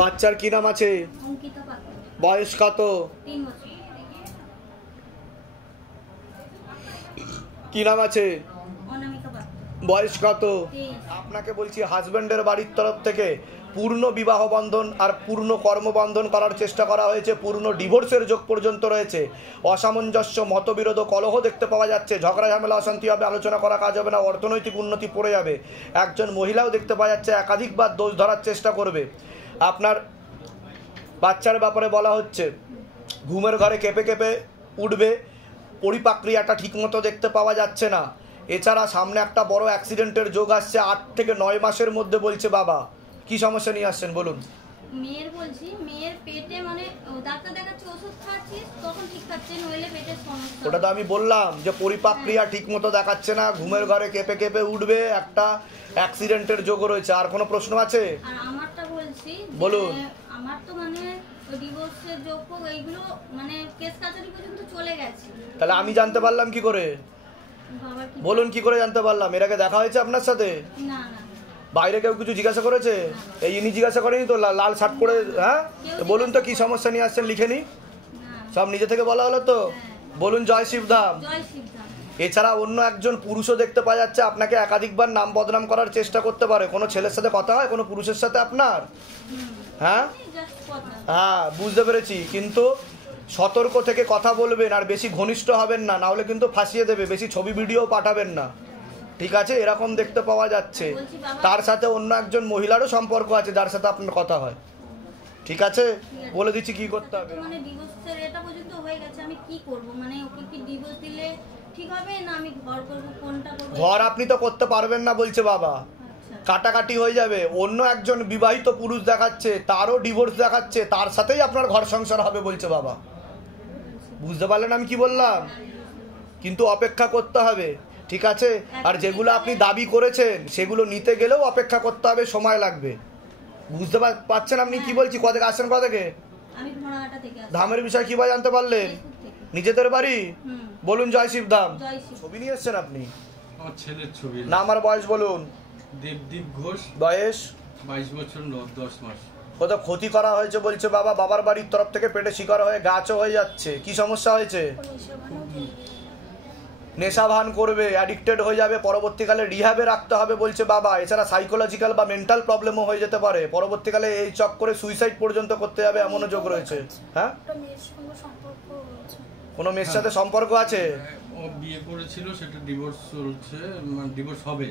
বাচ্চার কি নাম আছে? অঙ্কিতা পাত্র। বয়স কত? 3 বছর। কি নাম আছে? অনামিকা পাত্র। বয়স কত? 23। আপনাকে বলছি হাজবেন্ডের বাড়ির তরফ থেকে পূর্ণ বিবাহ বন্ধন আর পূর্ণ কর্মবন্ধন করার চেষ্টা করা হয়েছে, পূর্ণ ডিভোর্সের যোগ পর্যন্ত রয়েছে। অসামঞ্জস্য, মতবিরোধ, কলহ দেখতে পাওয়া যাচ্ছে। ঝগড়া ঝামেলা অশান্তি হবে, আলোচনা করা কাজ হবে না, অর্থনৈতিক উন্নতি পড়ে যাবে। একজন মহিলাও দেখতে পাওয়া যাচ্ছে একাধিকবার দোষ ধরার চেষ্টা করবে। আপনার বাচ্চার ব্যাপারে বলা হচ্ছে ঘুমের ঘরে কেঁপে কেঁপে উঠবে, পরিপাক্রিয়াটা ঠিকমতো দেখতে পাওয়া যাচ্ছে না। এছাড়া সামনে একটা বড় অ্যাক্সিডেন্টের যোগ আসছে 8 থেকে 9 মাসের মধ্যে বলছে বাবা। কি সমস্যা নিয়ে আসছেন বলুন? মেয়ের বলছি, মেয়ের পেটে মানে ডাক্তার দেখাচ্ছে, ওষুধ খাচ্ছি, তখন ঠিক থাকছে, নইলে পেটের সমস্যা। ওটা তো আমি বললাম যে পরিপাক্রিয়া ঠিকমতো দেখাচ্ছে না, ঘুমের ঘরে কেঁপে কেঁপে উঠবে, একটা অ্যাক্সিডেন্টের যোগ রয়েছে। আর কোনো প্রশ্ন আছে? আর আমারটা বলছি, বলুন। আমার তো মানে ডিভোর্সের যোগ এইগুলো মানে কেস কাছারি পর্যন্ত চলে গেছে। তাহলে আমি জানতে পারলাম কি করে? বাবার কি বলুন কি করে জানতে পারলাম? এর আগে দেখা হয়েছে আপনার সাথে? না না বাইরে কেউ কিছু জিজ্ঞাসা করেছে? এই ইনি জিজ্ঞাসা করেনি তো? লাল শার্ট পরে? হ্যাঁ, বলুন তো কি সমস্যা নিয়ে আসছেন, লিখে নি। সব নিজে থেকে বলা হলো তো? বলুন জয় শিবধাম। জয় শিবধাম। এছাড়া অন্য একজন পুরুষও দেখতে পাওয়া যাচ্ছে, আপনাকে একাধিকবার নাম বদনাম করার চেষ্টা করতে পারে। কোনো ছেলের সাথে কথা হয় কোনো পুরুষের সাথে আপনার? হ্যাঁ হ্যাঁ, বুঝতে পেরেছি। কিন্তু সতর্ক থেকে কথা বলবেন, আর বেশি ঘনিষ্ঠ হবেন না, নাহলে কিন্তু ফাঁসিয়ে দেবে। বেশি ছবি ভিডিও পাঠাবেন না, ঠিক আছে? এরকম দেখতে পাওয়া যাচ্ছে। তার সাথে অন্য একজন মহিলারও সম্পর্ক আছে যার সাথে আপনার কথা হয়, ঠিক আছে? বলে দিচ্ছি কি করতে হবে। মানে ডিভোর্সের এটা পর্যন্ত হয়ে গেছে, আমি কি করব? মানে ওকে কি ডিভোর্স দিলে ঠিক হবে না আমি ঘর করব, কোনটা করব? ঘর আপনি তো করতে পারবেন না বলছে বাবা, কাটাকাটি হয়ে যাবে। অন্য একজন বিবাহিত পুরুষ দেখাচ্ছে, তারও ডিভোর্স দেখাচ্ছে, তার সাথেই আপনার ঘর সংসার হবে বলছে বাবা। বুঝতে পারলেন আমি কি বললাম? কিন্তু অপেক্ষা করতে হবে, ঠিক আছে? আর যেগুলো আপনি দাবি করেছেন সেগুলো নিতে গেলেও অপেক্ষা করতে হবে, সময় লাগবে। বুঝতে পারছেন আপনি কি বলছি? কোথা থেকে আসছেন? কোথা থেকে? আমি ঘোড়াঘাটা থেকে আসছি। ধামের বিষয় কিভাবে জানতে পারলেন? নিজেদের বাড়ি? বলুন জয় শিবধাম। জয় শিব। ছবি নিয়ে এসছেন আপনি? আমার ছেলের ছবি। নাম আর বয়স বলুন। দেবদীপ ঘোষ। বয়স? 22 বছর 10 মাস। কত ক্ষতি করা হয়েছে বলছে বাবা, বাবার বাড়ির তরফ থেকে পেটে শিকার হয়ে গাছও হয়ে যাচ্ছে। কি সমস্যা হয়েছে? নেশা ভান করবে, অ্যাডিক্টেড হয়ে যাবে, পরবর্তীকালে রিহ্যাবে রাখতে হবে বলছে বাবা। এছাড়া সাইকোলজিক্যাল বা মেন্টাল প্রবলেমও হয়ে যেতে পারে, পরবর্তীকালে এই চক্করে সুইসাইড পর্যন্ত করতে যাবে, এমনও যোগ রয়েছে। হ্যাঁ, কোনো মেয়ের সাথে সম্পর্ক আছে? ও বিয়ে করেছিল, সেটা ডিভোর্স চলছে, মানে ডিভোর্স হবে।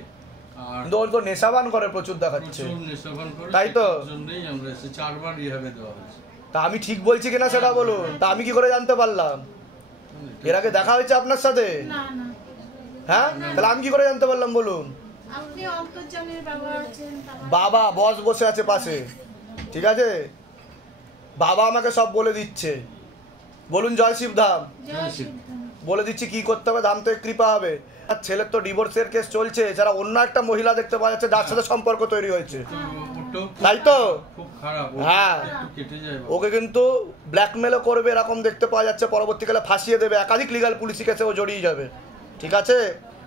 আর কিন্তু ওর তো নেশাবান করে প্রচুর দেখাচ্ছে, নেশাবান করে, তাই তো? জন্যই আমরা এসে 4 বার রিহ্যাবে দেওয়া হয়েছে। তা আমি ঠিক বলছি কিনা সেটা বলুন। তা আমি কি করে জানতে পারলাম? এর আগে দেখা হয়েছে আপনার সাথে? না না। হ্যাঁ, তাহলে আমি কি করে জানতে পারলাম বলুন? আপনি অন্তর্জামের বাবা আছেন। বাবা বস বসে আছে পাশে, ঠিক আছে? বাবা আমাকে সব বলে দিচ্ছে। বলুন জয় শিবধাম। জয় শিবধাম। বলে দিচ্ছি কি করতে হবে, ধাম থেকে কৃপা হবে। আর ছেলের তো ডিভোর্সের কেস চলছে, যারা অন্য একটা মহিলা দেখতে পাওয়া যাচ্ছে যার সাথে সম্পর্ক তৈরি হয়েছে, তাই তো? খুব খারাপ। হ্যাঁ, একটু কেটে যায়। ওকে কিন্তু ব্ল্যাকমেলও করবে, এরকম দেখতে পাওয়া যাচ্ছে। পরবর্তীকালে ফাঁসিয়ে দেবে, একাধিক লিগাল পুলিশি কেসে ও জড়িয়ে যাবে, ঠিক আছে?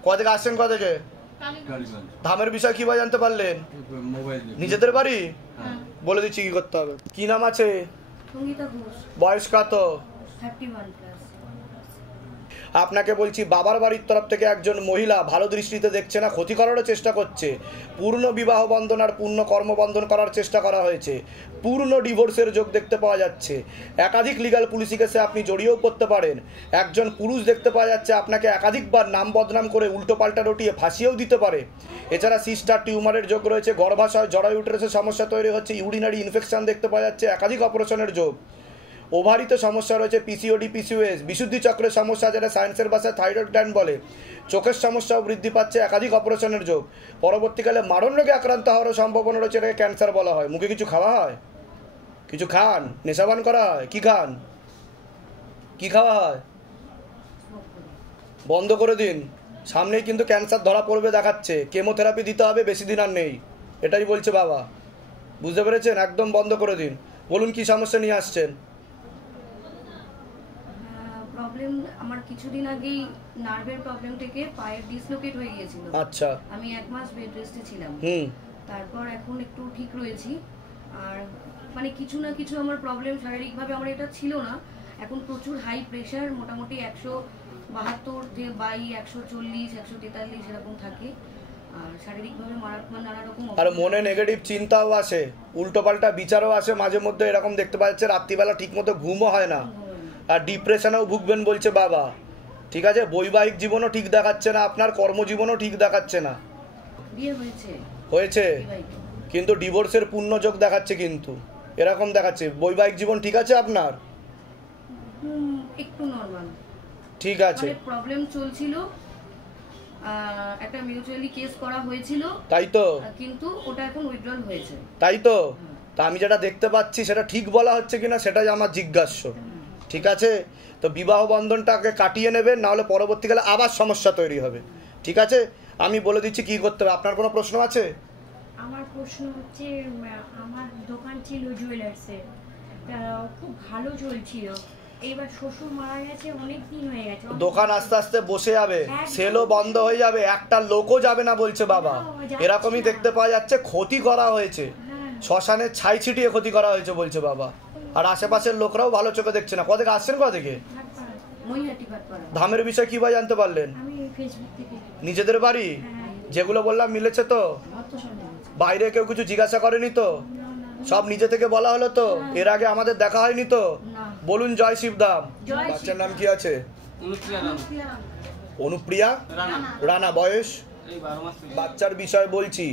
কোথা থেকে আসছেন? কোথা থেকে? ধামের বিষয় কিভাবে জানতে পারলেন? নিজেদের বাড়ি? বলে দিচ্ছি কি করতে হবে। কি নাম আছে? অঙ্কিতা ঘোষ। বয়স কত? 31 প্লাস। আপনাকে বলছি বাবার বাড়ির তরফ থেকে একজন মহিলা ভালো দৃষ্টিতে দেখছে না, ক্ষতি করারও চেষ্টা করছে। পূর্ণ বিবাহ বন্ধন আর পূর্ণ কর্মবন্ধন করার চেষ্টা করা হয়েছে, পূর্ণ ডিভোর্সের যোগ দেখতে পাওয়া যাচ্ছে। একাধিক লিগাল পুলিশি কেসে আপনি জড়িয়েও পড়তে পারেন। একজন পুরুষ দেখতে পাওয়া যাচ্ছে আপনাকে একাধিকবার নাম বদনাম করে উল্টো পাল্টা রটিয়ে ফাঁসিয়েও দিতে পারে। এছাড়া সিস্টার টিউমারের যোগ রয়েছে, গর্ভাশয় জরায়ু ইউটেরাসের সমস্যা তৈরি হচ্ছে, ইউরিনারি ইনফেকশন দেখতে পাওয়া যাচ্ছে, একাধিক অপারেশনের যোগ। ওভারিতে সমস্যা রয়েছে, পিসিওডি পিসিওএস, বিশুদ্ধি চক্রের সমস্যা, যেটা সায়েন্সের ভাষায় থাইরয়েড গ্ল্যান্ড বলে। চোখের সমস্যাও বৃদ্ধি পাচ্ছে, একাধিক অপারেশনের যোগ। পরবর্তীকালে মারণ রোগে আক্রান্ত হওয়ারও সম্ভাবনা রয়েছে, এটাকে ক্যান্সার বলা হয়। মুখে কিছু খাওয়া হয়? কিছু খান? নেশাবান করা হয়? কি খান? কি খাওয়া হয়? বন্ধ করে দিন, সামনেই কিন্তু ক্যান্সার ধরা পড়বে দেখাচ্ছে। কেমোথেরাপি দিতে হবে, বেশি দিন আর নেই, এটাই বলছে বাবা। বুঝতে পেরেছেন? একদম বন্ধ করে দিন। বলুন কি সমস্যা নিয়ে আসছেন? প্রবলেম আমার কিছুদিন আগেই নার্ভের প্রবলেম থেকে পায়ের ডিসলোকেট হয়ে গিয়েছিল। আচ্ছা, আমি 1 মাস বেড রেস্টে ছিলাম। হুম, তারপর এখন একটু ঠিক রয়েছি। আর মানে কিছু না কিছু আমার প্রবলেম, শারীরিকভাবে আমার এটা ছিল না, এখন প্রচুর হাই প্রেশার, মোটামুটি 172 বাই 140 143 এরকম থাকে, আর শারীরিকভাবে মারাত্মক নানা রকম। আর মনে নেগেটিভ চিন্তাও আসে, উল্টোপাল্টা বিচারও আসে মাঝে মধ্যে, এরকম দেখতে পাওয়া যাচ্ছে। রাত্রিবেলা ঠিক মতো ঘুমও হয় না, আর ডিপ্রেশনেও ভুগবেন বলছে বাবা। ঠিক আছে, বৈবাহিক জীবনও ঠিক দেখাচ্ছে না আপনার, কর্মজীবনও ঠিক দেখাচ্ছে না। বিয়ে হয়েছে হয়েছে বিবাহিত। কিন্তু ডিভোর্সের পূর্ণ যোগ দেখাচ্ছে, কিন্তু এরকম দেখাচ্ছে। বৈবাহিক জীবন ঠিক আছে আপনার? একটু নরমাল ঠিক আছে, মানে প্রবলেম চলছিল, একটা মিউচুয়ালি কেস করা হয়েছিল, তাই তো, কিন্তু ওটা এখন উইথড্রল হয়েছে। তাই তো। তা আমি যেটা দেখতে পাচ্ছি সেটা ঠিক বলা হচ্ছে কিনা সেটাই আমার জিজ্ঞাস্য। ঠিক আছে, তো বিবাহ বন্ধনটাকে কাটিয়ে নেবেন, নাহলে পরবর্তীকালে আবার সমস্যা তৈরি হবে। ঠিক আছে, আমি বলে দিচ্ছি কি করতে হবে। আপনার কোনো প্রশ্ন আছে? আমার প্রশ্ন হচ্ছে, আমার দোকান ছিল জুয়েলার্সের, খুব ভালো চলছিল, এইবার শ্বশুর মারা গেছে, অনেক দিন হয়ে গেছে, দোকান আস্তে আস্তে বসে যাবে, সেলও বন্ধ হয়ে যাবে, একটা লোকও যাবে না বলছে বাবা। এরকমই দেখতে পাওয়া যাচ্ছে, ক্ষতি করা হয়েছে, শ্মশানে ছাই ছিটিয়ে ক্ষতি করা হয়েছে বলছে বাবা। আর আশেপাশের লোকরাও ভালো চোখে দেখছে না। কোথা থেকে আসছেন, কোথা থেকে? ধামের বিষয় কিভাবে জানতে পারলেন? আমি ফেসবুক থেকে। নিজেদের বাড়ি? যেগুলো বললাম মিলেছে তো? বাইরে কেউ কিছু জিজ্ঞাসা করেনি তো? সব নিজে থেকে বলা হলো তো? এর আগে আমাদের দেখা হয়নি তো? বলুন জয় শিবধাম। বাচ্চার নাম কি আছে? অনুপ্রিয়া রানা। বয়স? বাচ্চার বিষয় বলছি,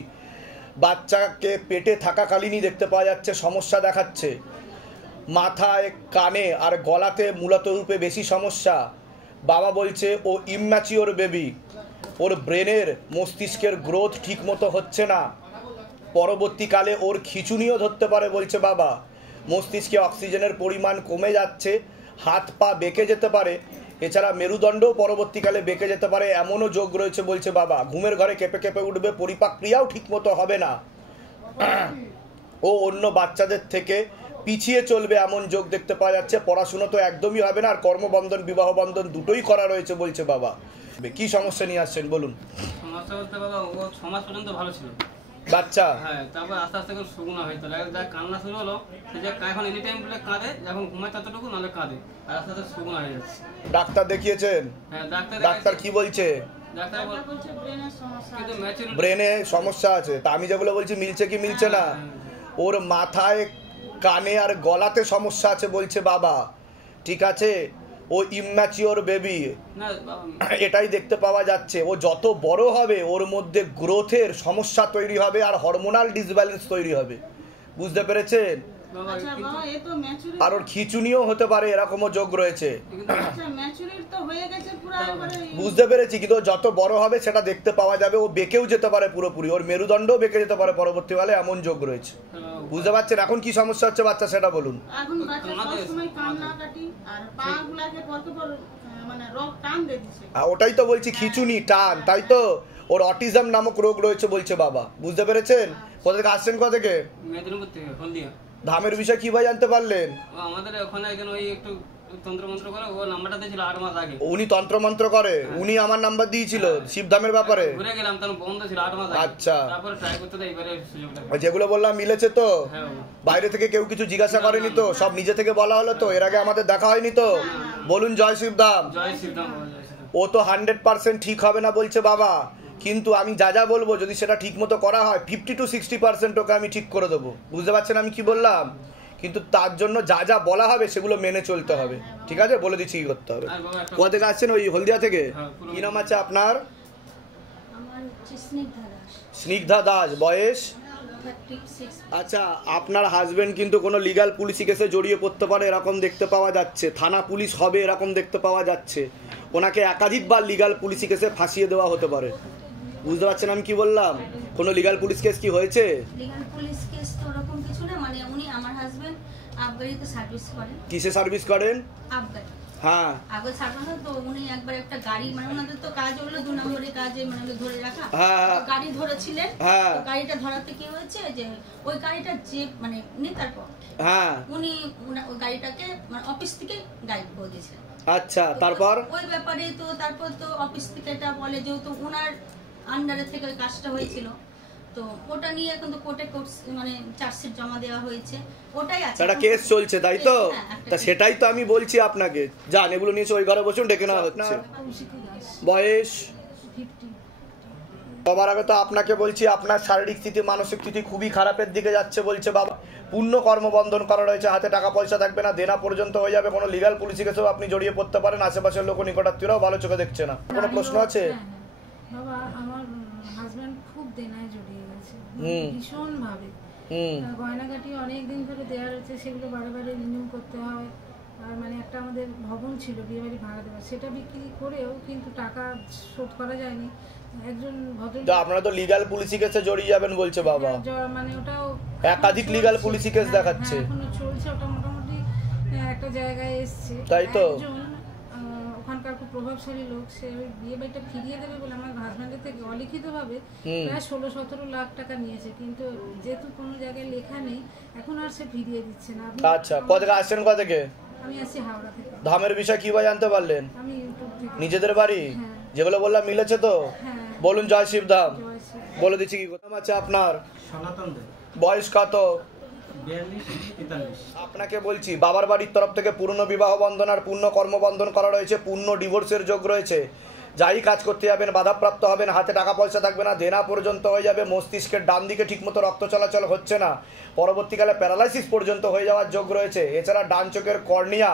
বাচ্চাকে পেটে থাকাকালীনই দেখতে পাওয়া যাচ্ছে সমস্যা দেখাচ্ছে, মাথায়, কানে আর গলাতে মূলত রূপে বেশি সমস্যা। বাবা বলছে ও ইম্যাচিওর বেবি, ওর ব্রেনের, মস্তিষ্কের গ্রোথ ঠিক মতো হচ্ছে না, পরবর্তীকালে ওর খিঁচুনিও ধরতে পারে বলছে বাবা। মস্তিষ্কে অক্সিজেনের পরিমাণ কমে যাচ্ছে, হাত পা বেঁকে যেতে পারে, এছাড়া মেরুদণ্ডও পরবর্তীকালে বেঁকে যেতে পারে, এমনও যোগ রয়েছে বলছে বাবা। ঘুমের ঘরে কেঁপে কেঁপে উঠবে, পরিপাক ক্রিয়াও ঠিক মতো হবে না, ও অন্য বাচ্চাদের থেকে পিছিয়ে চলবে এমন যোগ দেখতে পাওয়া যাচ্ছে। পড়াশুনো তো একদমই হবে না, আর কর্মবন্ধন বিবাহ বন্ধন দুটোই করা রয়েছে বলছে বাবা। কি সমস্যা নিয়ে আসছেন বলুন? সমস্যা বলতে বাবা, ও 6 মাস পর্যন্ত ভালো ছিল বাচ্চা, হ্যাঁ, তারপর আস্তে আস্তে করে শুকনো হয়তো, যা কান্না শুরু হলো, সে যে এখন এনি টাইম বলে কাঁদে, যখন ঘুমায় ততটুকু, নাহলে কাঁদে, আর আস্তে আস্তে শুকনো হয়ে যাচ্ছে। ডাক্তার দেখিয়েছেন? হ্যাঁ, ডাক্তার কি বলছে? ডাক্তার বলছে কিন্তু ম্যাচুরিটি ব্রেনে সমস্যা আছে। তা আমি যেগুলো বলছি মিলছে কি মিলছে না? ওর মাথায়, কানে আর গলাতে সমস্যা আছে বলছে বাবা। ঠিক আছে, ও ইম্যাচিওর বেবি, না এটাই দেখতে পাওয়া যাচ্ছে। ও যত বড় হবে ওর মধ্যে গ্রোথের সমস্যা তৈরি হবে আর হরমোনাল ডিসব্যালেন্স তৈরি হবে, বুঝতে পেরেছেন? বাবা কিন্তু আর ওর খিচুনিও হতে পারে, এরকমও যোগ রয়েছে, বুঝতে পেরেছি। কিন্তু ও যত বড় হবে সেটা দেখতে পাওয়া যাবে, ও বেঁকেও যেতে পারে পুরোপুরি, ওর মেরুদণ্ডও বেঁকে যেতে পারে পরবর্তীকালে, এমন যোগ রয়েছে, বুঝতে পারছেন? এখন কি সমস্যা হচ্ছে বাচ্চা সেটা বলুন। এখন বাচ্চা সবসময় কান্নাকাটি আর পা গুলাকে কত বড় মানে রোগ টান দিয়ে দিচ্ছে। ওটাই তো বলছি, খিচুনি, টান, তাই তো। ওর অটিজম নামক রোগ রয়েছে বলছে বাবা, বুঝতে পেরেছেন? কোথা থেকে আসছেন, কোথা থেকে? মেদিনীপুর থেকে, হলদিয়া। ধামের বিষয় কিভাবে জানতে পারলেন? ও আমাদের ওখানে একজন ওই একটু তন্ত্রমন্ত্র করে, ও নাম্বারটা দিয়েছিল 8 মাস আগে। উনি তন্ত্রমন্ত্র করে, উনি আমার নাম্বার দিয়েছিল শিবধামের ব্যাপারে। ঘুরে গেলাম, তখন বন্ধ ছিল 8 মাস আগে। আচ্ছা, তারপরে ট্রাই করতে দেয়, এবারে সুযোগটা। যেগুলো বললাম মিলেছে তো? হ্যাঁ, বাইরে থেকে কেউ কিছু জিজ্ঞাসা করেনি তো? সব নিজে থেকে বলা হলো তো? এর আগে আমাদের দেখা হয়নি তো? বলুন জয় শিবধাম। জয় শ্রীরাম বাবা, জয় শ্রীরাম। ও তো 100% ঠিক হবে না বলছে বাবা, কিন্তু আমি যা যা বলবো যদি সেটা ঠিক মতো করা হয় 50 to 60% ওকে আমি ঠিক করে দেবো, বুঝতে পারছেন আমি কি বললাম? কিন্তু তার জন্য যা যা বলা হবে সেগুলো মেনে চলতে হবে। ঠিক আছে, বলে দিচ্ছি কি করতে হবে। কোথা থেকে আসছেন? ওই হলদিয়া থেকে। কি নাম আছে আপনার? আমার হচ্ছে স্নিগ্ধা দাস। স্নিগ্ধা দাস। বয়স? 36। আচ্ছা, আপনার হাজবেন্ড কিন্তু কোনো লিগ্যাল পুলিশি কেসে জড়িয়ে পড়তে পারে এরকম দেখতে পাওয়া যাচ্ছে, থানা পুলিশ হবে এরকম দেখতে পাওয়া যাচ্ছে, ওনাকে একাধিকবার লিগ্যাল পুলিশি কেসে ফাঁসিয়ে দেওয়া হতে পারে, বুঝতে পারছেন আমি কি বললাম? কোনো লিগ্যাল পুলিশ কেস কি হয়েছে? লিগ্যাল পুলিশ কেস তো ওরকম কিছু না, মানে উনি আমার হাজবেন্ড আবগারিতে সার্ভিস করেন। কিসে সার্ভিস করেন? আবগারি। হ্যাঁ, আগে সার্ভিস তো উনি একবার একটা গাড়ি, মানে ওনাদের তো কাজ হলো 2 নম্বরের কাজে, মানে ধরে রাখা, গাড়ি ধরেছিলেন। গাড়িটা ধরাতে কি হয়েছে যে ওই গাড়িটা যে মানে নেতার পর উনি ওই গাড়িটাকে মানে অফিস থেকে গাইড করে দিয়েছিলেন। আচ্ছা, তারপর ওই ব্যাপারে তো তারপর তো অফিস থেকে এটা বলে যেহেতু ওনার আন্ডারে থেকে ওই কাজটা হয়েছিল, তো ওটা নিয়ে এখন তো কোর্টে মানে চার্জশিট জমা দেওয়া হয়েছে, ওটাই আছে, একটা কেস চলছে তাই তো? তা সেটাই তো আমি বলছি আপনাকে, যান এগুলো নিয়ে ওই ঘরে বসুন, ডেকে নেওয়া হচ্ছে। বয়স? সবার আগে তো আপনাকে বলছি আপনার শারীরিক স্থিতি মানসিক স্থিতি খুবই খারাপের দিকে যাচ্ছে বলছে বাবা। পূর্ণ কর্মবন্ধন করা রয়েছে, হাতে টাকা পয়সা থাকবে না, দেনা পর্যন্ত হয়ে যাবে, কোনো লিগাল পুলিশি কেসেও আপনি জড়িয়ে পড়তে পারেন, আশেপাশের লোক নিকটাত্মীয়রাও ভালো চোখে দেখছে না। কোনো প্রশ্ন আছে? বাবা আমার হাজবেন্ড খুব দেনায় জড়িয়ে গেছে ভীষণ ভাবে, গয়নাগাটি অনেকদিন ধরে দেওয়া রয়েছে, সেগুলো বারে বারে রিনিউ করতে হয়। আর মানে একটা আমাদের ভবন ছিল বিয়ে বাড়ি ভাড়া দেওয়া, সেটা বিক্রি করেও কিন্তু টাকা শোধ করা যায়নি। একজন ভদ্র, আপনারা তো লিগাল পুলিশি কেসে জড়িয়ে যাবেন বলছে বাবা, মানে ওটাও একাধিক লিগাল পুলিশি কেস দেখাচ্ছে, এখনো চলছে, ওটা মোটামুটি একটা জায়গায় এসছে। তাই তো? ওখানকার খুব প্রভাবশালী লোক, সে ওই বিয়ে বাড়িটা ফিরিয়ে দেবে বলে আমার হাজব্যান্ডের থেকে অলিখিতভাবে প্রায় 16-17 লাখ টাকা নিয়েছে, কিন্তু যেহেতু কোনো জায়গায় লেখা নেই এখন আর সে ফিরিয়ে দিচ্ছে না। আচ্ছা, কোথা থেকে আসছেন? কোথা থেকে? আমি আসি হাওড়া থেকে। ধামের বিষয় কিভাবে জানতে পারলেন? আমি ইউটিউব থেকে। নিজেদের বাড়ি? যেগুলো বললাম মিলেছে তো? বলুন জয় শিবধাম। বলে দিচ্ছি কি নাম আছে আপনার? সনাতন দে। বয়স কত? 42-43। আপনাকে বলছি বাবার বাড়ির তরফ থেকে পূর্ণ বিবাহ বন্ধন আর পূর্ণ কর্মবন্ধন করা রয়েছে, পূর্ণ ডিভোর্সের যোগ রয়েছে। যাই কাজ করতে যাবেন বাধাপ্রাপ্ত হবেন, হাতে টাকা পয়সা থাকবে না, দেনা পর্যন্ত হয়ে যাবে, মস্তিষ্কের ডান দিকে ঠিকমতো রক্ত চলাচল হচ্ছে না, পরবর্তীকালে প্যারালাইসিস পর্যন্ত হয়ে যাওয়ার যোগ রয়েছে। এছাড়া ডান চোখের কর্নিয়া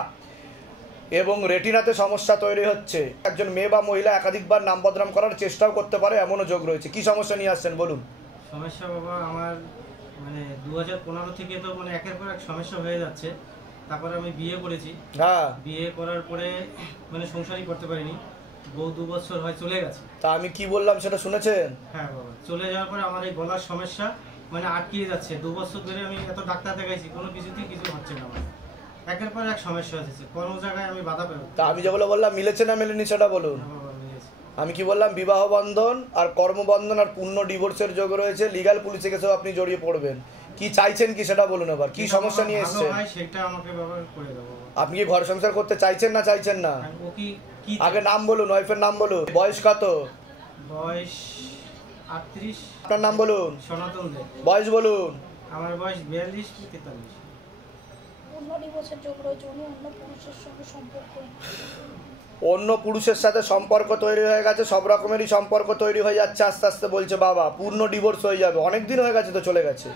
এবং রেটিনাতে সমস্যা তৈরি হচ্ছে। একজন মেয়ে বা মহিলা একাধিকবার নাম বদনাম করার চেষ্টাও করতে পারে, এমনও যোগ রয়েছে। কি সমস্যা নিয়ে আসছেন বলুন? সমস্যা বাবা আমার মানে 2015 থেকে তো মানে একের পর এক সমস্যা হয়ে যাচ্ছে। তারপরে আমি বিয়ে করেছি, বিয়ে করার পরে মানে সংসারই করতে পারিনি, বউ 2 বছর হয় চলে গেছে। তা আমি কি বললাম সেটা শুনেছেন? হ্যাঁ বাবা, চলে যাওয়ার পরে আমার এই গলার সমস্যা মানে আটকিয়ে যাচ্ছে। 2 বছর ধরে আমি এত ডাক্তার দেখাইছি, কোনো কিছুতেই কিছু হচ্ছে না। আমার একের পর এক সমস্যা হচ্ছে, কোনো জায়গায় আমি বাধা পাই। তা আমি যেগুলো বললাম মিলেছে না মেলেনি সেটা বলুন। আমি কি বললাম? বিবাহ বন্ধন আর কর্মবন্ধন আর পূর্ণ ডিভোর্সের যোগ রয়েছে, লিগাল পুলিশে কেসেও আপনি জড়িয়ে পড়বেন। কি চাইছেন কি সেটা বলুন এবার, কি সমস্যা নিয়ে এসেছেন? সেটা আমাকে ব্যবহার করে দেবো। আপনি কি ঘর সংসার করতে চাইছেন না চাইছেন না? আগে নাম বলুন, ওয়াইফের নাম বলুন। বয়স কত? বয়স 38। আপনার নাম বলুন। সনাতন দে। বয়স বলুন। আমার বয়স 42-43। অন্য পুরুষের সাথে সম্পর্ক তৈরি হয়ে গেছে, সব রকমেরই সম্পর্ক তৈরি হয়ে যাচ্ছে আস্তে আস্তে বলছে বাবা। পূর্ণ ডিভোর্স হয়ে যাবে, অনেকদিন হয়ে গেছে তো চলে গেছে।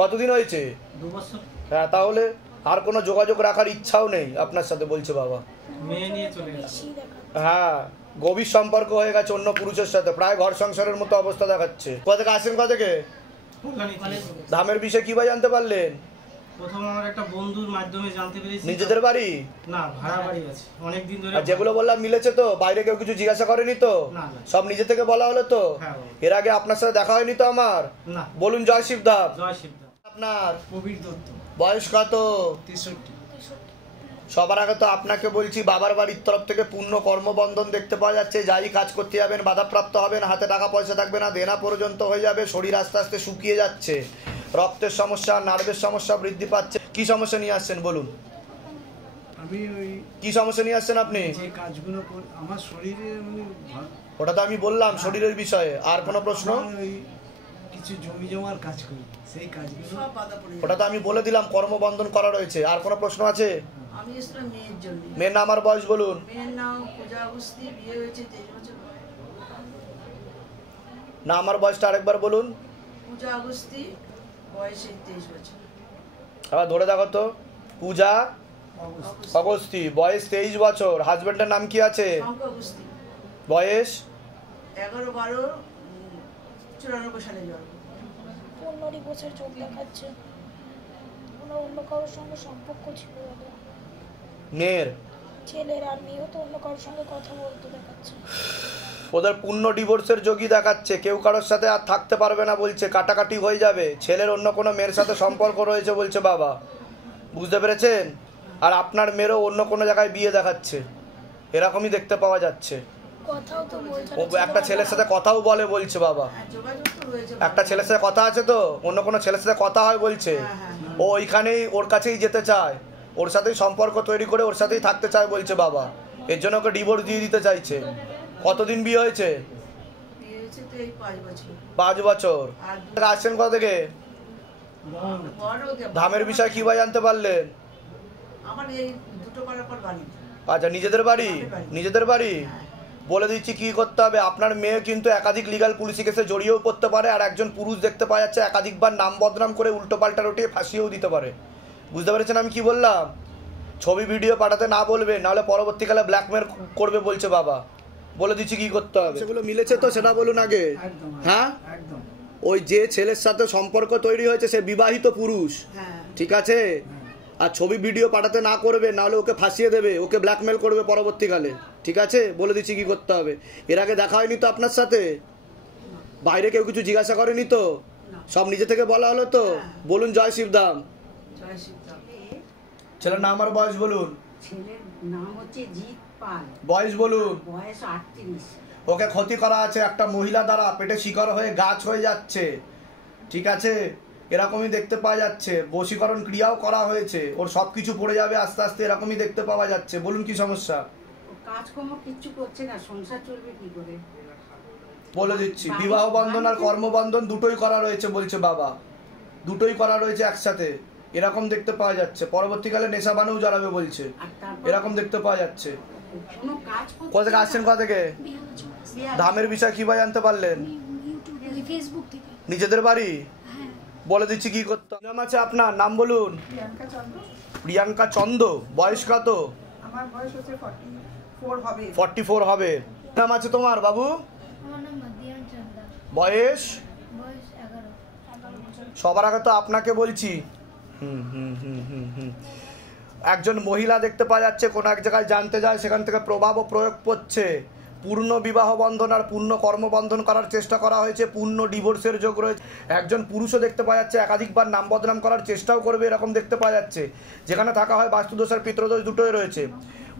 কতদিন হয়েছে? 2 বছর। হ্যাঁ, তাহলে আর কোনো যোগাযোগ রাখার ইচ্ছাও নেই আপনার সাথে বলছে বাবা। মেয়ে নিয়ে চলে গেছে। হ্যাঁ, গভীর সম্পর্ক হয়ে গেছে অন্য পুরুষের সাথে, প্রায় ঘর সংসারের মতো অবস্থা দেখাচ্ছে। কোথা থেকে আসেন? কোথা থেকে? ধামের বিষয়ে কিভাবে জানতে পারলেন? প্রথম আমার একটা বন্ধুর মাধ্যমে জানতে পেরেছি। নিজেদের বাড়ি? না, ভাড়া বাড়ি আছে, অনেক দিন ধরে। আর যেগুলো বললাম মিলেছে তো? বাইরে কেউ কিছু জিজ্ঞাসা করেনি তো? সব নিজে থেকে বলা হলো তো? এর আগে আপনার সাথে দেখা হয়নি তো আমার? না। বলুন জয় শিবধাম। জয় শিবধাম। আপনার কবির দত্ত। বয়স কত? 63। সবার আগে তো আপনাকে বলছি বাবার বাড়ির তরফ থেকে পূর্ণ কর্মবন্ধন দেখতে পাওয়া যাচ্ছে। যাই কাজ করতে যাবেন বাধাপ্রাপ্ত হবেন, হাতে টাকা পয়সা থাকবে না, দেনা পর্যন্ত হয়ে যাবে, শরীর আস্তে আস্তে শুকিয়ে যাচ্ছে, রক্তের সমস্যা নার্ভের সমস্যা বৃদ্ধি পাচ্ছে। কি সমস্যা নিয়ে আসছেন বলুন? আমি ওই কি সমস্যা নিয়ে আসছেন আপনি? যে কাজগুলো আমার শরীরে মানে ওটা তো আমি বললাম শরীরের বিষয়ে। আর কোনো প্রশ্ন? কিছু জমি জমার কাজ করি, সেই কাজগুলো ওটা তো আমি বলে দিলাম, কর্মবন্ধন করা রয়েছে। আর কোনো প্রশ্ন আছে? আমি এসেছিলাম মেয়ের জন্য। মেয়ের নাম আর বয়স বলুন। মেয়ের নাম পূজা অবস্থি, বিয়ে হয়েছে 23 বছর। নাম আর বয়সটা আরেকবার বলুন। পূজা অবস্থি, বয়স 23 বছর। আবার ধরে দেখো তো। পূজা অবস্থি, বয়স 23 বছর। হাজবেন্ডের নাম কি আছে? বয়স 11-12-94 সালে জন্ম। 15 বছর চোখ দেখাচ্ছে, অন্য কারোর সঙ্গে সম্পর্ক ছিল মেয়ের, ছেলের, আর মেয়েও তো অন্য কারোর সঙ্গে কথা বলতে দেখাচ্ছে। ওদের পূর্ণ ডিভোর্সের যোগই দেখাচ্ছে, কেউ কারোর সাথে আর থাকতে পারবে না বলছে, কাটাকাটি হয়ে যাবে। ছেলের অন্য কোনো মেয়ের সাথে সম্পর্ক রয়েছে বলছে বাবা, বুঝতে পেরেছেন? আর আপনার মেয়েরও অন্য কোনো জায়গায় বিয়ে দেখাচ্ছে, এরকমই দেখতে পাওয়া যাচ্ছে। একটা ছেলের সাথে কথাও বলে বলছে বাবা, একটা ছেলের সাথে কথা আছে তো, অন্য কোনো ছেলের সাথে কথা হয় বলছে। ও ওইখানেই ওর কাছেই যেতে চায়, ওর সাথেই সম্পর্ক তৈরি করে ওর সাথেই থাকতে চায় বলছে বাবা। এর জন্য ওকে ডিভোর্স দিয়ে দিতে চাইছে। কতদিন বিয়ে হয়েছে? হচ্ছে তো এই 5 বছর। 5 বছর। আসছেন কোথা থেকে? ধামের বিষয় কিভাবে জানতে পারলেন? আমার এই দুটো করার পর বাড়ি। আচ্ছা, নিজেদের বাড়ি? নিজেদের বাড়ি। বলে দিচ্ছি কি করতে হবে। আপনার মেয়ে কিন্তু একাধিক লিগাল পুলিশি কেসে জড়িয়েও পড়তে পারে, আর একজন পুরুষ দেখতে পাওয়া যাচ্ছে একাধিকবার নাম বদনাম করে উল্টো পাল্টা রটিয়ে ফাঁসিয়েও দিতে পারে। বুঝতে পেরেছেন আমি কি বললাম? ছবি ভিডিও পাঠাতে না বলবে, নাহলে পরবর্তীকালে ব্ল্যাকমেল করবে বলছে বাবা। বলে দিচ্ছি কি করতে হবে। সেগুলো মিলেছে তো সেটা বলুন আগে। হ্যাঁ, ওই যে ছেলের সাথে সম্পর্ক তৈরি হয়েছে সে বিবাহিত পুরুষ, ঠিক আছে? আর ছবি ভিডিও পাঠাতে না করবে, নাহলে ওকে ফাঁসিয়ে দেবে, ওকে ব্ল্যাকমেল করবে পরবর্তীকালে, ঠিক আছে? বলে দিচ্ছি কি করতে হবে। এর আগে দেখা হয়নি তো আপনার সাথে? বাইরে কেউ কিছু জিজ্ঞাসা করেনি তো? সব নিজে থেকে বলা হলো তো? বলুন জয় শিবধাম। ছেলের নাম আর বয়স বলুন। ছেলের নাম হচ্ছে জিৎ পাল। বয়স বলুন। বয়স 38। ওকে ক্ষতি করা আছে একটা মহিলা দ্বারা, পেটে শিকড় হয়ে গাছ হয়ে যাচ্ছে, ঠিক আছে? এরকমই দেখতে পাওয়া যাচ্ছে। বশীকরণ ক্রিয়াও করা হয়েছে, ওর সবকিছু পড়ে যাবে আস্তে আস্তে, এরকমই দেখতে পাওয়া যাচ্ছে। বলুন কি সমস্যা? কাজকর্ম কিচ্ছু করছে না, সংসার চলবে কি করে? বলে দিচ্ছি, বিবাহ বন্ধন আর কর্মবন্ধন দুটোই করা রয়েছে বলছে বাবা, দুটোই করা রয়েছে একসাথে, এরকম দেখতে পাওয়া যাচ্ছে। পরবর্তীকালে নেশা বানেও জড়াবে বলছে, এরকম দেখতে পাওয়া যাচ্ছে। কোথা থেকে আসছেন? কোথা থেকে? ধামের বিষয় কিভাবে জানতে পারলেন? নিজেদের বাড়ি? বলে দিচ্ছি কি করতে। নাম আছে আপনার? নাম বলুন। প্রিয়াঙ্কা চন্দ। বয়স কত? আমার বয়স হচ্ছে 44 হবে। 44 হবে। নাম আছে তোমার বাবু? বয়স? সবার আগে তো আপনাকে বলছি। একজন মহিলা দেখতে পাওয়া যাচ্ছে, কোন এক জায়গায় জানতে যায়, সেখান থেকে প্রভাব ও প্রয়োগ করছে। পূর্ণ বিবাহ বন্ধন আর পূর্ণ কর্মবন্ধন করার চেষ্টা করা হয়েছে, পূর্ণ ডিভোর্সের যোগ রয়েছে। একজন পুরুষও দেখতে পাওয়া যাচ্ছে একাধিকবার নাম বদনাম করার চেষ্টাও করবে, এরকম দেখতে পাওয়া যাচ্ছে। যেখানে থাকা হয় বাস্তুদোষ আর পিতৃদোষ দুটোই রয়েছে।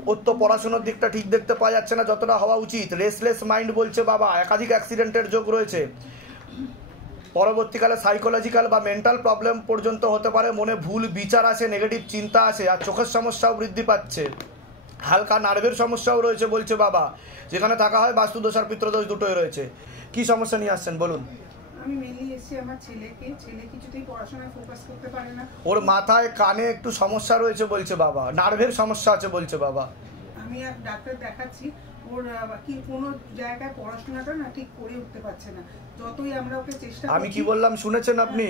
ওর তো পড়াশোনার দিকটা ঠিক দেখতে পাওয়া যাচ্ছে না যতটা হওয়া উচিত। রেসলেস মাইন্ড বলছে বাবা, একাধিক অ্যাক্সিডেন্টের যোগ রয়েছে। পরবর্তীকালে সাইকোলজিক্যাল বা মেন্টাল প্রবলেম পর্যন্ত হতে পারে, মনে ভুল বিচার আসে, নেগেটিভ চিন্তা আসে, আর চোখের সমস্যাও বৃদ্ধি পাচ্ছে। হালকা নার্ভের সমস্যাও রয়েছে বলছে বাবা। যেখানে থাকা হয় বাস্তুদোষ আর পিতৃদোষ দুটোই রয়েছে। কি সমস্যা নিয়ে আসছেন বলুন? আমি মেনলি এসেছি আমার ছেলেকে, ছেলে কিছুতেই পড়াশোনায় ফোকাস করতে পারে না। ওর মাথায় কানে একটু সমস্যা রয়েছে বলছে বাবা, নার্ভের সমস্যা আছে বলছে বাবা। আমি আর ডাক্তার দেখাচ্ছি, ওর কি কোনো জায়গায় পড়াশোনাটা না ঠিক করে উঠতে পারছে না। যতই আমরা ওকে চেষ্টা, আমি কি বললাম শুনেছেন আপনি?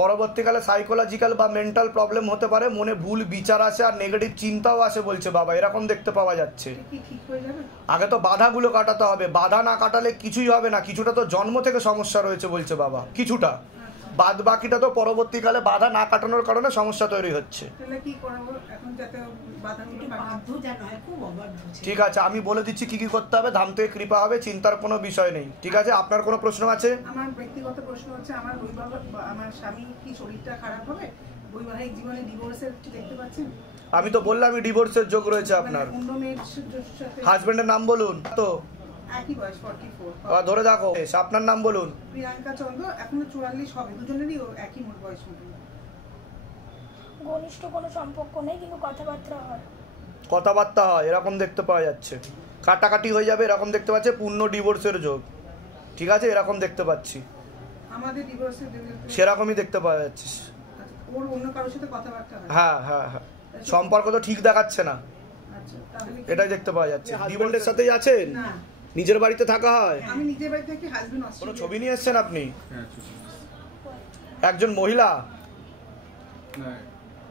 পরবর্তীকালে সাইকোলজিক্যাল বা মেন্টাল প্রবলেম হতে পারে, মনে ভুল বিচার আসে আর নেগেটিভ চিন্তাও আসে বলছে বাবা, এরকম দেখতে পাওয়া যাচ্ছে। ঠিক হয়ে যাবে? আগে তো বাধাগুলো কাটাতে হবে, বাধা না কাটালে কিছুই হবে না। কিছুটা তো জন্ম থেকে সমস্যা রয়েছে বলছে বাবা, কিছুটা। বাদ বাকিটা তো পরবর্তীকালে বাধা না কাটানোর কারণে সমস্যা তৈরি হচ্ছে। ঠিক আছে, আমি বলে দিচ্ছি কি কি করতে হবে। ধাম থেকে কৃপা হবে, চিন্তার কোনো বিষয় নেই, ঠিক আছে? আপনার কোনো প্রশ্ন আছে? আমার ব্যক্তিগত প্রশ্ন হচ্ছে, আমার আমার স্বামী কি শরীরটা খারাপ হবে? বৈবাহিক জীবনে ডিভোর্সের দেখতে পাচ্ছেন? আমি তো বললাম ডিভোর্সের যোগ রয়েছে আপনার। হাজবেন্ডের নাম বলুন। তো একই বয়স 44। ধরে দেখো, আপনার নাম বলুন। প্রিয়াঙ্কা চন্দ্র, এখনো 44 হবে। দুজনেরই একই মোট বয়স। ঘনিষ্ঠ কোনো সম্পর্ক নেই, কিন্তু কথাবার্তা হয়। কথাবার্তা হয়, এরকম দেখতে পাওয়া যাচ্ছে। কাটাকাটি হয়ে যাবে, এরকম দেখতে পাচ্ছে। পূর্ণ ডিভোর্সের যোগ, ঠিক আছে? এরকম দেখতে পাচ্ছি। আমাদের ডিভোর্সের সেরকমই দেখতে পাওয়া যাচ্ছে। ওর অন্য কারোর সাথে কথাবার্তা হয়? হ্যাঁ হ্যাঁ হ্যাঁ, সম্পর্ক তো ঠিক দেখাচ্ছে না, এটাই দেখতে পাওয়া যাচ্ছে। হাজবেন্ডের সাথেই আছেন? নিজের বাড়িতে থাকা হয়? আমি নিজের বাড়ি থেকে, হাজবেন্ড অস্ট্রেলিয়া। কোনো ছবি নিয়ে এসেছেন আপনি? একজন মহিলা?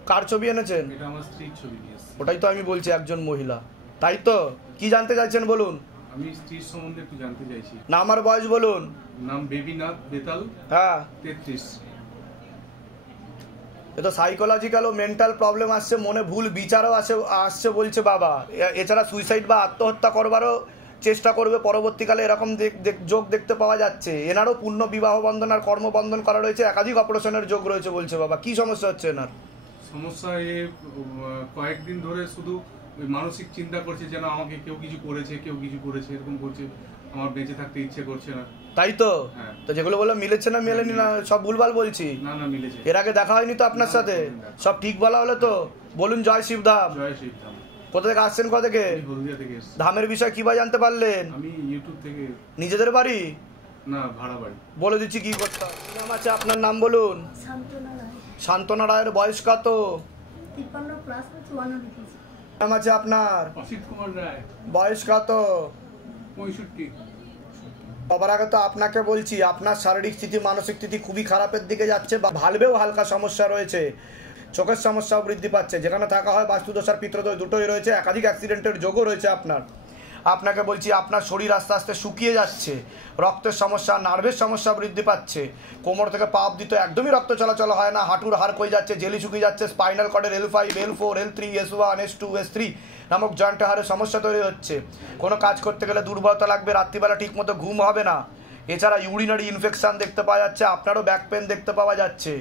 কার ছবি এনেছেন? এটা আমার স্ত্রীর ছবি নিয়ে এসেছি। ওটাই তো আমি বলছি, একজন মহিলা, তাই তো? কি জানতে চাইছেন বলুন? আমি স্ত্রীর সম্বন্ধে একটু জানতে চাইছি। নাম আর বয়স বলুন। নাম বেবিনাথ বেতাল। হ্যাঁ, 33। এটা সাইকোলজিক্যাল ও মেন্টাল প্রবলেম আসছে, মনে ভুল বিচারও আসছে বলছে বাবা। এছাড়া সুইসাইড বা আত্মহত্যা করবারও চেষ্টা করবে পরবর্তীকালে, এরকম যোগ দেখতে পাওয়া যাচ্ছে। এনারও পূর্ণ বিবাহ বন্ধন আর কর্মবন্ধন করা রয়েছে, একাধিক অপারেশনের যোগ রয়েছে বলছে বাবা। কি সমস্যা হচ্ছে এনার? সমস্যা কয়েকদিন ধরে শুধু মানসিক চিন্তা করছে, যেন আমাকে কেউ কিছু করেছে, কেউ কিছু করেছে, এরকম করছে। আমার বেঁচে থাকতে ইচ্ছে করছে না। তাই তো? তো যেগুলো বললাম মিলেছে না মেলেনি না সব ভুলভাল বলছি? না না, মিলেছে। এর আগে দেখা হয়নি তো আপনার সাথে? সব ঠিক বলা হলো তো? বলুন জয় শিবধাম। জয় শিবধাম। কোথা থেকে আসছেন? কোথা থেকে? হলদিয়া থেকে এসেছি। ধামের বিষয় কিভাবে জানতে পারলেন? আমি ইউটিউব থেকে। নিজেদের বাড়ি? না ভাড়া বাড়ি। বলে দিচ্ছি কি করতে হবে। কি নাম আছে আপনার? নাম বলুন। শান্তনা রায়ের বয়স কত? 53+1 লিখেছি। নাম আছে আপনার? অসিত কুমার রায়। বয়স কত? 65। সবার আগে তো আপনাকে বলছি আপনার শারীরিক স্থিতি মানসিক স্থিতি খুবই খারাপের দিকে যাচ্ছে, বা ভালবেও হালকা সমস্যা রয়েছে, চোখের সমস্যাও বৃদ্ধি পাচ্ছে। যেখানে থাকা হয় বাস্তুদোষ আর পিত্রদোষ দুটোই রয়েছে, একাধিক অ্যাক্সিডেন্টের যোগও রয়েছে আপনাকে বলছি আপনার শরীর আস্তে আস্তে শুকিয়ে যাচ্ছে, রক্তের সমস্যা নার্ভের সমস্যা বৃদ্ধি পাচ্ছে, কোমর থেকে পা অবধি তো একদমই রক্ত চলাচল হয় না, হাঁটুর হাড় ক্ষয়ে যাচ্ছে, জেলি শুকিয়ে যাচ্ছে, spinal কর্ডের L5 L4 L3 S1 S2 S3 নামক জয়েন্টে হাড়ের সমস্যা তৈরি হচ্ছে। কোনো কাজ করতে গেলে দুর্বলতা লাগবে, রাত্রিবেলা ঠিকমতো ঘুম হবে না, এছাড়া ইউরিনারি ইনফেকশন দেখতে পাওয়া যাচ্ছে, আপনারও ব্যাক পেন দেখতে পাওয়া যাচ্ছে,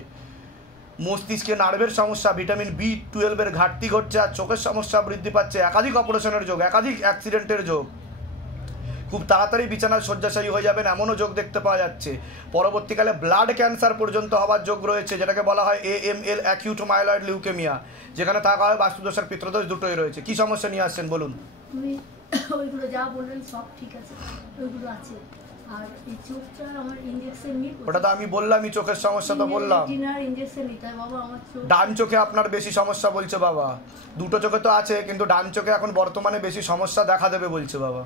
মস্তিষ্কে নার্ভের সমস্যা, ভিটামিন B12 এর ঘাটতি ঘটছে, আর চোখের সমস্যা বৃদ্ধি পাচ্ছে, একাধিক অপারেশনের যোগ, একাধিক অ্যাক্সিডেন্টের যোগ, খুব তাড়াতাড়ি বিছানায় শয্যাশায়ী হয়ে যাবেন এমনও যোগ দেখতে পাওয়া যাচ্ছে। পরবর্তীকালে ব্লাড ক্যান্সার পর্যন্ত হওয়ার যোগ রয়েছে, যেটাকে বলা হয় AML অ্যাকিউট মাইলয়েড লিউকেমিয়া, যেখানে থাকা হয় বাস্তুদোষ আর পিত্রদোষ দুটোই রয়েছে। কি সমস্যা নিয়ে আসছেন বলুন? ওইগুলো যা বললেন সব ঠিক আছে, ওইগুলো আছে। আর এই চোখটা আমার ইনজেকশন নিয়ে, ওটা তো আমি বললামই, চোখের সমস্যা তো বললাম। ইনজেকশন নিতে বাবা আমার চোখ, ডান চোখে আপনার বেশি সমস্যা বলছে বাবা, দুটো চোখে তো আছে কিন্তু ডান চোখে এখন বর্তমানে বেশি সমস্যা দেখা দেবে বলছে বাবা।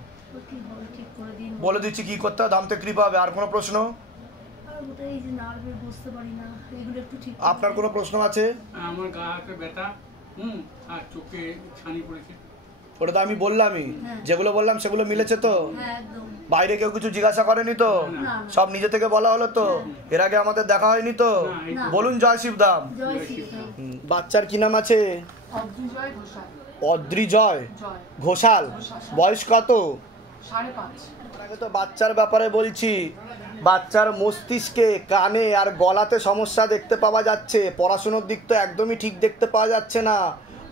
বলে দিচ্ছি কি করতে হবে, দামতে কৃপা হবে। আর কোনো প্রশ্ন? আপনার কোনো প্রশ্ন আছে? আমার গা হাতে ব্যথা, আর চোখে ছানি পড়েছে। ওটা তো আমি বললামই, যেগুলো বললাম সেগুলো মিলেছে তো? বাইরে কেউ কিছু জিজ্ঞাসা করেনি তো? সব নিজে থেকে বলা হলো তো? এর আগে আমাদের দেখা হয়নি তো? বলুন জয় শিবধাম। বাচ্চার কি নাম আছে? অদ্রিজয় ঘোষাল। বয়স কত? 5.5। তো বাচ্চার ব্যাপারে বলছি, বাচ্চার মস্তিষ্কে, কানে আর গলাতে সমস্যা দেখতে পাওয়া যাচ্ছে, পড়াশোনার দিক তো একদমই ঠিক দেখতে পাওয়া যাচ্ছে না,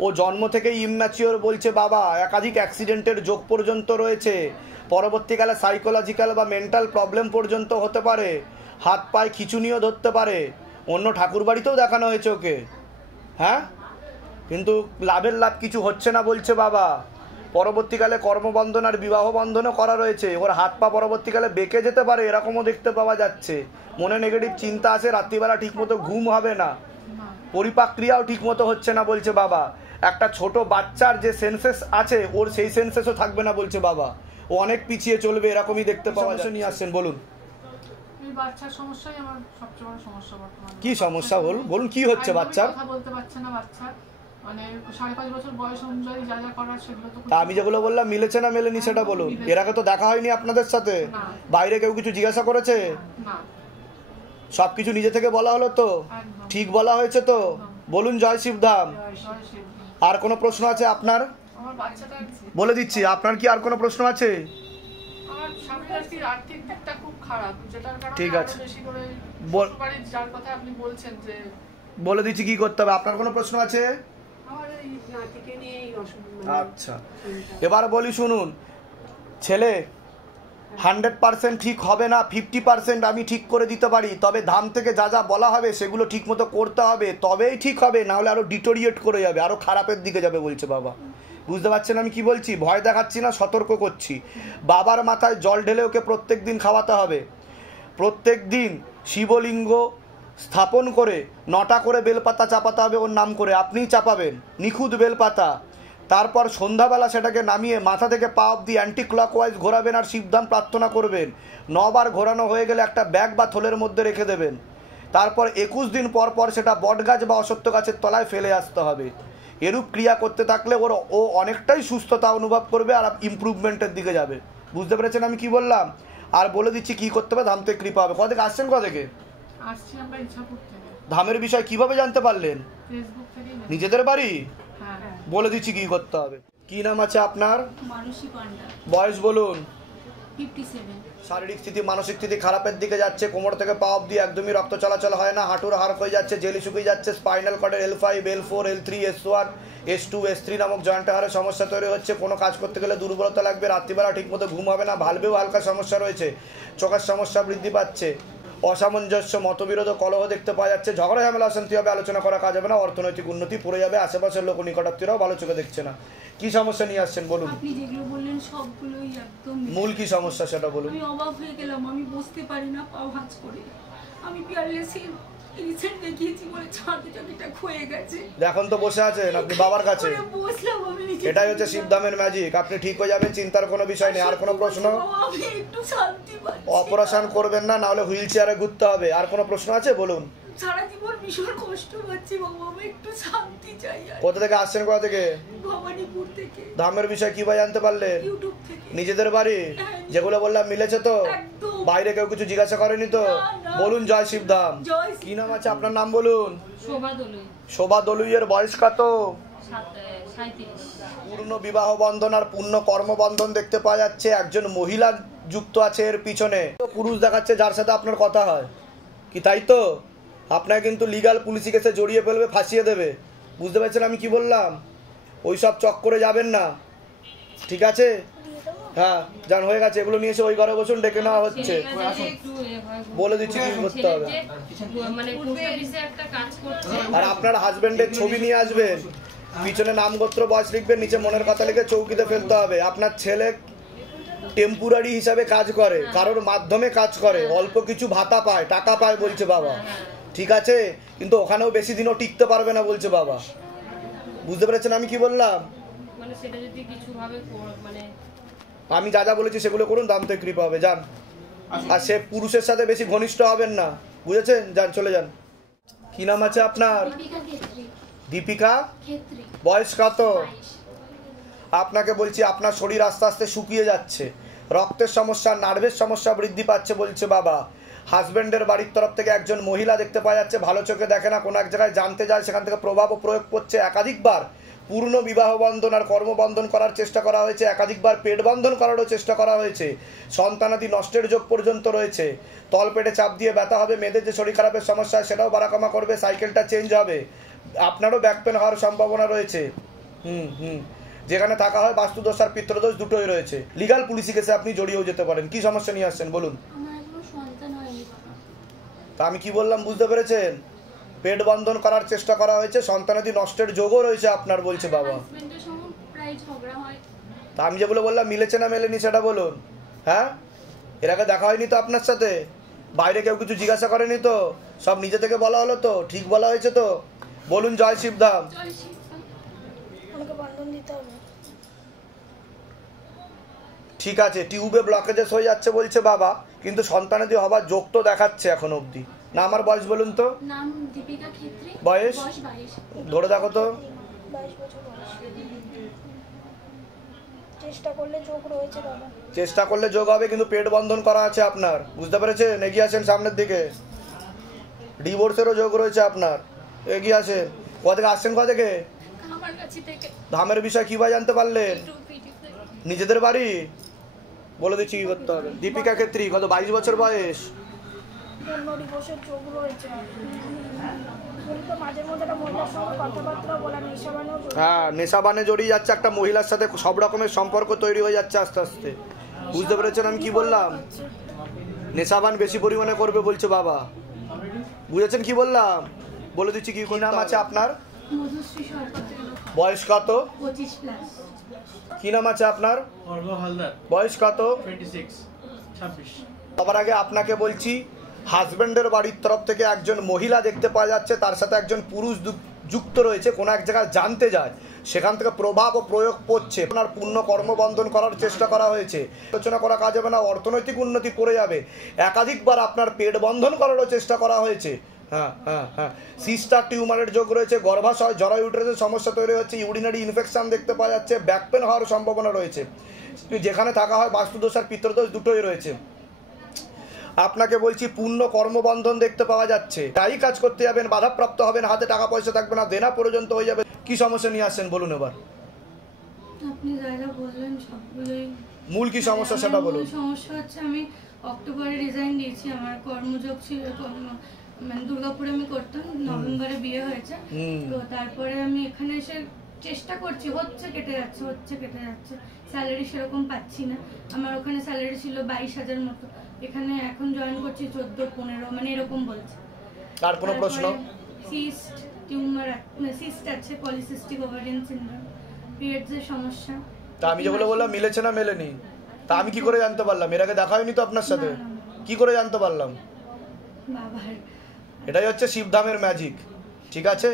ও জন্ম থেকেই ইম্যাচিওর বলছে বাবা, একাধিক অ্যাক্সিডেন্টের যোগ পর্যন্ত রয়েছে, পরবর্তীকালে সাইকোলজিক্যাল বা মেন্টাল প্রবলেম পর্যন্ত হতে পারে, হাত পায়ে খিঁচুনিও ধরতে পারে, অন্য ঠাকুর বাড়িতেও দেখানো হয়েছে ওকে, হ্যাঁ, কিন্তু লাভের লাভ কিছু হচ্ছে না বলছে বাবা। পরবর্তীকালে কর্মবন্ধন আর বিবাহ বন্ধনও করা রয়েছে, ওর হাত পা পরবর্তীকালে বেঁকে যেতে পারে এরকমও দেখতে পাওয়া যাচ্ছে, মনে নেগেটিভ চিন্তা আছে, রাত্রিবেলা ঠিকমতো ঘুম হবে না, পরিপাক ক্রিয়াও ঠিকমতো হচ্ছে না বলছে বাবা। একটা ছোট বাচ্চার যে সেন্সেস আছে ওর সেই সেন্সেসও থাকবে না বলছে বাবা, ও অনেক পিছিয়ে চলবে এরকমই দেখতে পাওয়া যাচ্ছে। নিয়ে আসছেন বলুন। বাচ্চার সমস্যাই আমার সবচেয়ে বড় সমস্যা বর্তমানে। কি সমস্যা বলুন, কি হচ্ছে বাচ্চার? কথা বলতে পারছে না বাচ্চা, মানে 5.5 বছর বয়স অনুযায়ী যা যা করার সেগুলো তো। আমি যেগুলো বললাম মিলেছে না মেলেনি সেটা বলুন। এর আগে তো দেখা হয়নি আপনাদের সাথে, বাইরে কেউ কিছু জিজ্ঞাসা করেছে? না, সবকিছু নিজে থেকে বলা হলো তো? ঠিক বলা হয়েছে তো? বলুন জয় শিবধাম। আর কোনো প্রশ্ন আছে আপনার? আমার বাচ্চাটা বলে দিচ্ছি, আপনার কি আর কোনো প্রশ্ন আছে? আমার স্বামীর আর্থিক দিকটা খুব খারাপ, যেটার কারণে ঠিক আছে, বেশি করে বাড়ির যার কথা আপনি বলছেন যে বলে দিচ্ছি কি করতে হবে। আপনার কোনো প্রশ্ন আছে? আমার এই নাতিকে নিয়ে এই অসুবিধা। আচ্ছা, এবার বলি শুনুন, ছেলে 100% ঠিক হবে না, 50% আমি ঠিক করে দিতে পারি, তবে ধাম থেকে যা যা বলা হবে সেগুলো ঠিক মতো করতে হবে, তবেই ঠিক হবে, নাহলে আরও ডিটোরিয়েট করে যাবে, আরও খারাপের দিকে যাবে বলছে বাবা। বুঝতে পারছেন আমি কি বলছি? ভয় দেখাচ্ছি না, সতর্ক করছি। বাবার মাথায় জল ঢেলে ওকে প্রত্যেক দিন খাওয়াতে হবে, প্রত্যেক দিন শিবলিঙ্গ স্থাপন করে 9টা করে বেলপাতা চাপাতে হবে ওর নাম করে, আপনিই চাপাবেন নিখুঁত বেলপাতা। তারপর সন্ধ্যাবেলা সেটাকে নামিয়ে মাথা থেকে পা অবধি অ্যান্টি ক্লকওয়াইজ ঘোরাবেন আর শিবধাম প্রার্থনা করবেন। 9 বার ঘোরানো হয়ে গেলে একটা ব্যাগ বা থলের মধ্যে রেখে দেবেন। তারপর 21 দিন পর পর সেটা বটগাছ বা অশ্বত্থ গাছের তলায় ফেলে আসতে হবে। এরূপ ক্রিয়া করতে থাকলে ও অনেকটাই সুস্থতা অনুভব করবে আর ইমপ্রুভমেন্টের দিকে যাবে। বুঝতে পেরেছেন আমি কি বললাম? আর বলে দিচ্ছি কি করতে হবে, ধাম থেকে কৃপা হবে। কোথা থেকে আসছেন? কোথা থেকে? আসছি আমরা ইচ্ছাপুর থেকে। ধামের বিষয় কিভাবে জানতে পারলেন? ফেসবুক থেকে। নিজেদের বাড়ি? হ্যাঁ। বলে দিচ্ছি কি করতে হবে। কি নাম আছে আপনার? মানসী পান্ডা। বয়স বলুন। 57। শারীরিক স্থিতি মানসিক স্থিতি খারাপের দিকে যাচ্ছে, কোমর থেকে পা অবধি একদমই রক্ত চলাচল হয় না, হাঁটুর হাড় হয়ে যাচ্ছে, জেলি শুকিয়ে যাচ্ছে, spinal কর্ডের L5 L4 L3 S1 S2 S3 নামক জয়েন্টে হাড়ের সমস্যা তৈরি হচ্ছে, কোনো কাজ করতে গেলে দুর্বলতা লাগবে, রাত্রিবেলা ঠিকমতো ঘুম হবে না, ভালবেও হালকা সমস্যা রয়েছে, চোখের সমস্যা বৃদ্ধি পাচ্ছে, অসামঞ্জস্য, মতবিরোধ, কলহ দেখতে পাওয়া যাচ্ছে। ঝগড়া ঝামেলা অশান্তি হবে, আলোচনা করা কাজ হবে না। অর্থনৈতিক উন্নতি পড়ে যাবে, আশেপাশের লোক নিকটাত্মীয়রাও ভালো চোখে দেখছে না। কি সমস্যা নিয়ে আসছেন বলুন? আপনি যেগুলো বললেন সবগুলোই একদম। মূল কি সমস্যা সেটা বলুন। আমি অবাক হয়ে গেলাম, আমি বসতে পারি না পা ভাঁজ করে। আমি পিয়ারলেসি রিসেন্ট দেখিয়েছি বলে ছাতিটা ক্ষয়ে গেছে। এখন তো বসে আছেন আপনি বাবার কাছে, এটাই হচ্ছে শিবধামের ম্যাজিক। আপনি ঠিক হয়ে যাবেন, চিন্তার কোনো বিষয় নেই। আর কোনো প্রশ্ন? অপারেশন করবেন না, নাহলে হুইল চেয়ারে ঘুরতে হবে। আর কোনো প্রশ্ন আছে বলুন? সারা জীবন ভীষণ কষ্ট পাচ্ছি বাবা, আমি একটু শান্তি চাই। কোথা থেকে আসছেন? কোথা থেকে? ভবানীপুর থেকে। ধামের বিষয় কি ভাই জানতে পারলেন? ইউটিউব থেকে। নিজেদের বাড়ি যেগুলো বললাম মিলেছে তো? বাইরে কেউ কিছু জিজ্ঞাসা করেনি তো? বলুন জয় শিবধাম। কি নাম আছে আপনার? নাম বলুন। শোভা দলুই। শোভা দলুইয়ের বয়স কত? 37। পূর্ণ বিবাহ বন্ধন আর পূর্ণ কর্মবন্ধন দেখতে পাওয়া যাচ্ছে। একজন মহিলা যুক্ত আছে এর পিছনে। পুরুষ দেখাচ্ছে যার সাথে আপনার কথা হয়, কি তাই তো? আপনাকে কিন্তু লিগাল পুলিশি কেসে জড়িয়ে ফেলবে, ফাঁসিয়ে দেবে। বুঝতে পারছেন আমি কি বললাম? ওই সব চক্করে যাবেন না, ঠিক আছে? হ্যাঁ যান, হয়ে গেছে। এগুলো নিয়ে এসে ওই ঘরে বসুন, ডেকে নেওয়া হচ্ছে। বলে দিচ্ছি কি করতে হবে। আর আপনার হাজবেন্ডের ছবি নিয়ে আসবেন, পিছনে নাম গোত্র বয়স লিখবেন, নিচে মনের কথা লিখে চৌকিতে ফেলতে হবে। আপনার ছেলে টেম্পোরারি হিসাবে কাজ করে, কারোর মাধ্যমে কাজ করে, অল্প কিছু ভাতা পায়, টাকা পায় বলছে বাবা, ঠিক আছে? কিন্তু ওখানেও বেশি দিনও টিকতে পারবে না বলছে বাবা। বুঝতে পেরেছেন আমি কি বললাম? মানে সেটা যদি কিছু ভাবে মানে আমি যা যা বলেছি সেগুলো করুন, দাম থেকে কৃপা হবে। যান। আর সে পুরুষের সাথে বেশি ঘনিষ্ঠ হবেন না, বুঝেছেন? যান, চলে যান। কি নাম আছে আপনার? দীপিকা। বয়স কত? আপনাকে বলছি আপনার শরীর আস্তে আস্তে শুকিয়ে যাচ্ছে, রক্তের সমস্যা, নার্ভের সমস্যা বৃদ্ধি পাচ্ছে বলছে বাবা। হাজব্যান্ডের বাড়ির তরফ থেকে একজন মহিলা দেখতে পাওয়া যাচ্ছে, ভালো চোখে দেখে না, কোনো এক জায়গায় জানতে যায়, সেখান থেকে প্রভাব প্রয়োগ করছে। একাধিকবার পূর্ণ বিবাহ বন্ধন আর কর্মবন্ধন করার চেষ্টা করা হয়েছে, একাধিকবার পেট বন্ধন করারও চেষ্টা করা হয়েছে। সন্তানাদি নষ্টের যোগ পর্যন্ত রয়েছে। তলপেটে চাপ দিয়ে ব্যথা হবে, মেয়েদের যে শরীর খারাপের সমস্যা সেটাও বাড়াকমা করবে, সাইকেলটা চেঞ্জ হবে, আপনারও ব্যাক পেন হওয়ার সম্ভাবনা রয়েছে। যেখানে থাকা হয় বাস্তুদোষ আর পিতৃদোষ দুটোই রয়েছে। লিগাল পুলিশি কেসে আপনি জড়িয়েও যেতে পারেন। কি সমস্যা নিয়ে আসছেন বলুন? তা আমি কি বললাম বুঝতে পেরেছেন? পেট বন্ধন করার চেষ্টা করা হয়েছে, সন্তানাদি নষ্টের যোগও রয়েছে আপনার বলছে বাবা। তা আমি যেগুলো বললাম মিলেছে না মেলেনি সেটা বলুন। হ্যাঁ, এর আগে দেখা হয়নি তো আপনার সাথে? বাইরে কেউ কিছু জিজ্ঞাসা করেনি তো? সব নিজে থেকে বলা হলো তো? ঠিক বলা হয়েছে তো? বলুন জয় শিবধাম। ঠিক আছে, টিউবে ব্লকেজেস হয়ে যাচ্ছে বলছে বাবা, কিন্তু সন্তানাদি হবার যোগ তো দেখাচ্ছে এখন অবধি। না আমার বয়স বলুন তো? নাম দীপিকা ক্ষেত্রী। বয়স? ধরে দেখো তো। 22 বছর বয়স। চেষ্টা করলে যোগ রয়েছে বাবা। চেষ্টা করলে যোগ হবে, কিন্তু পেট বন্ধন করা আছে আপনার। বুঝতে পেরেছেন? এগিয়ে আসেন সামনের দিকে। ডিভোর্সেরও যোগ রয়েছে আপনার, এগিয়ে আসেন। কোথা থেকে আসছেন? কোথা থেকে? ধামের বিষয় কি ভাই জানতে পারলেন? নিজেদের বাড়ি? বলে দিচ্ছি কি করতে হবে। দীপিকা ক্ষেত্রী, কত? 22 বছর বয়স। হ্যাঁ, নেশাবানে জড়িয়ে যাচ্ছে একটা মহিলার সাথে, সব রকমের সম্পর্ক তৈরি হয়ে যাচ্ছে আস্তে আস্তে। বুঝতে পেরেছেন আমি কি বললাম? নেশাবান বেশি পরিমাণে করবে বলছে বাবা। বুঝেছেন কি বললাম? বলে দিচ্ছি কি নাম আছে আপনার? বয়স কত? 25+। কি নাম আছে আপনার? বয়স কত? 26। সবার আগে আপনাকে বলছি, হাজব্যান্ডের বাড়ির তরফ থেকে একজন মহিলা দেখতে পাওয়া যাচ্ছে, তার সাথে একজন পুরুষ যুক্ত রয়েছে, কোনো এক জায়গায় জানতে যায়, সেখান থেকে প্রভাব ও প্রয়োগ করছে। আপনার পূর্ণ কর্মবন্ধন করার চেষ্টা করা হয়েছে, আলোচনা করা কাজ হবে না, অর্থনৈতিক উন্নতি পড়ে যাবে। একাধিকবার আপনার পেট বন্ধন করারও চেষ্টা করা হয়েছে। হ্যাঁ হ্যাঁ হ্যাঁ, সিস্টার টিউমারের যোগ রয়েছে, গর্ভাশয়, জরায়ু ইউটেরাসের সমস্যা তৈরি হচ্ছে, ইউরিনারি ইনফেকশন দেখতে পাওয়া যাচ্ছে, ব্যাক পেন হওয়ার সম্ভাবনা রয়েছে। যেখানে থাকা হয় বাস্তুদোষ আর পিতৃদোষ দুটোই রয়েছে। আপনাকে বলছি পূর্ণ কর্মবন্ধন দেখতে পাওয়া যাচ্ছে। তাই কাজ করতে যাবেন, বাধাপ্রাপ্ত হবেন, হাতে টাকা পয়সা থাকবে না, দেনা পর্যন্ত হয়ে যাবে। কি সমস্যা নিয়ে আসছেন বলুন এবার? আপনি যা যা বললেন সবগুলোই। মূল কি সমস্যা সেটা বলুন। সমস্যা হচ্ছে আমি অক্টোবরে রিজাইন দিয়েছি, আমার কর্মযোগ ছিল, মানে দুর্গাপুরে আমি করতাম, নভেম্বরে বিয়ে হয়েছে। তো তারপরে আমি এখানে এসে চেষ্টা করছি, হচ্ছে কেটে যাচ্ছে, স্যালারি সেরকম পাচ্ছি না। আমার ওখানে স্যালারি ছিল 22,000 মতো, এখানে এখন জয়েন করছি 14-15 মানে এরকম বলছে। আর কোনো প্রশ্ন? সিস্ট টিউমার সিস্ট আছে, পলিসিস্টিক ওভারিয়ান সিনড্রোম, পিরিয়ডস এর সমস্যা। তা আমি যেগুলো বললাম মিলেছে না মেলেনি? তা আমি কি করে জানতে পারলাম? এর আগে দেখা হয়নি তো আপনার সাথে, কি করে জানতে পারলাম? বাবার এটাই হচ্ছে শিবধামের ম্যাজিক। ঠিক আছে,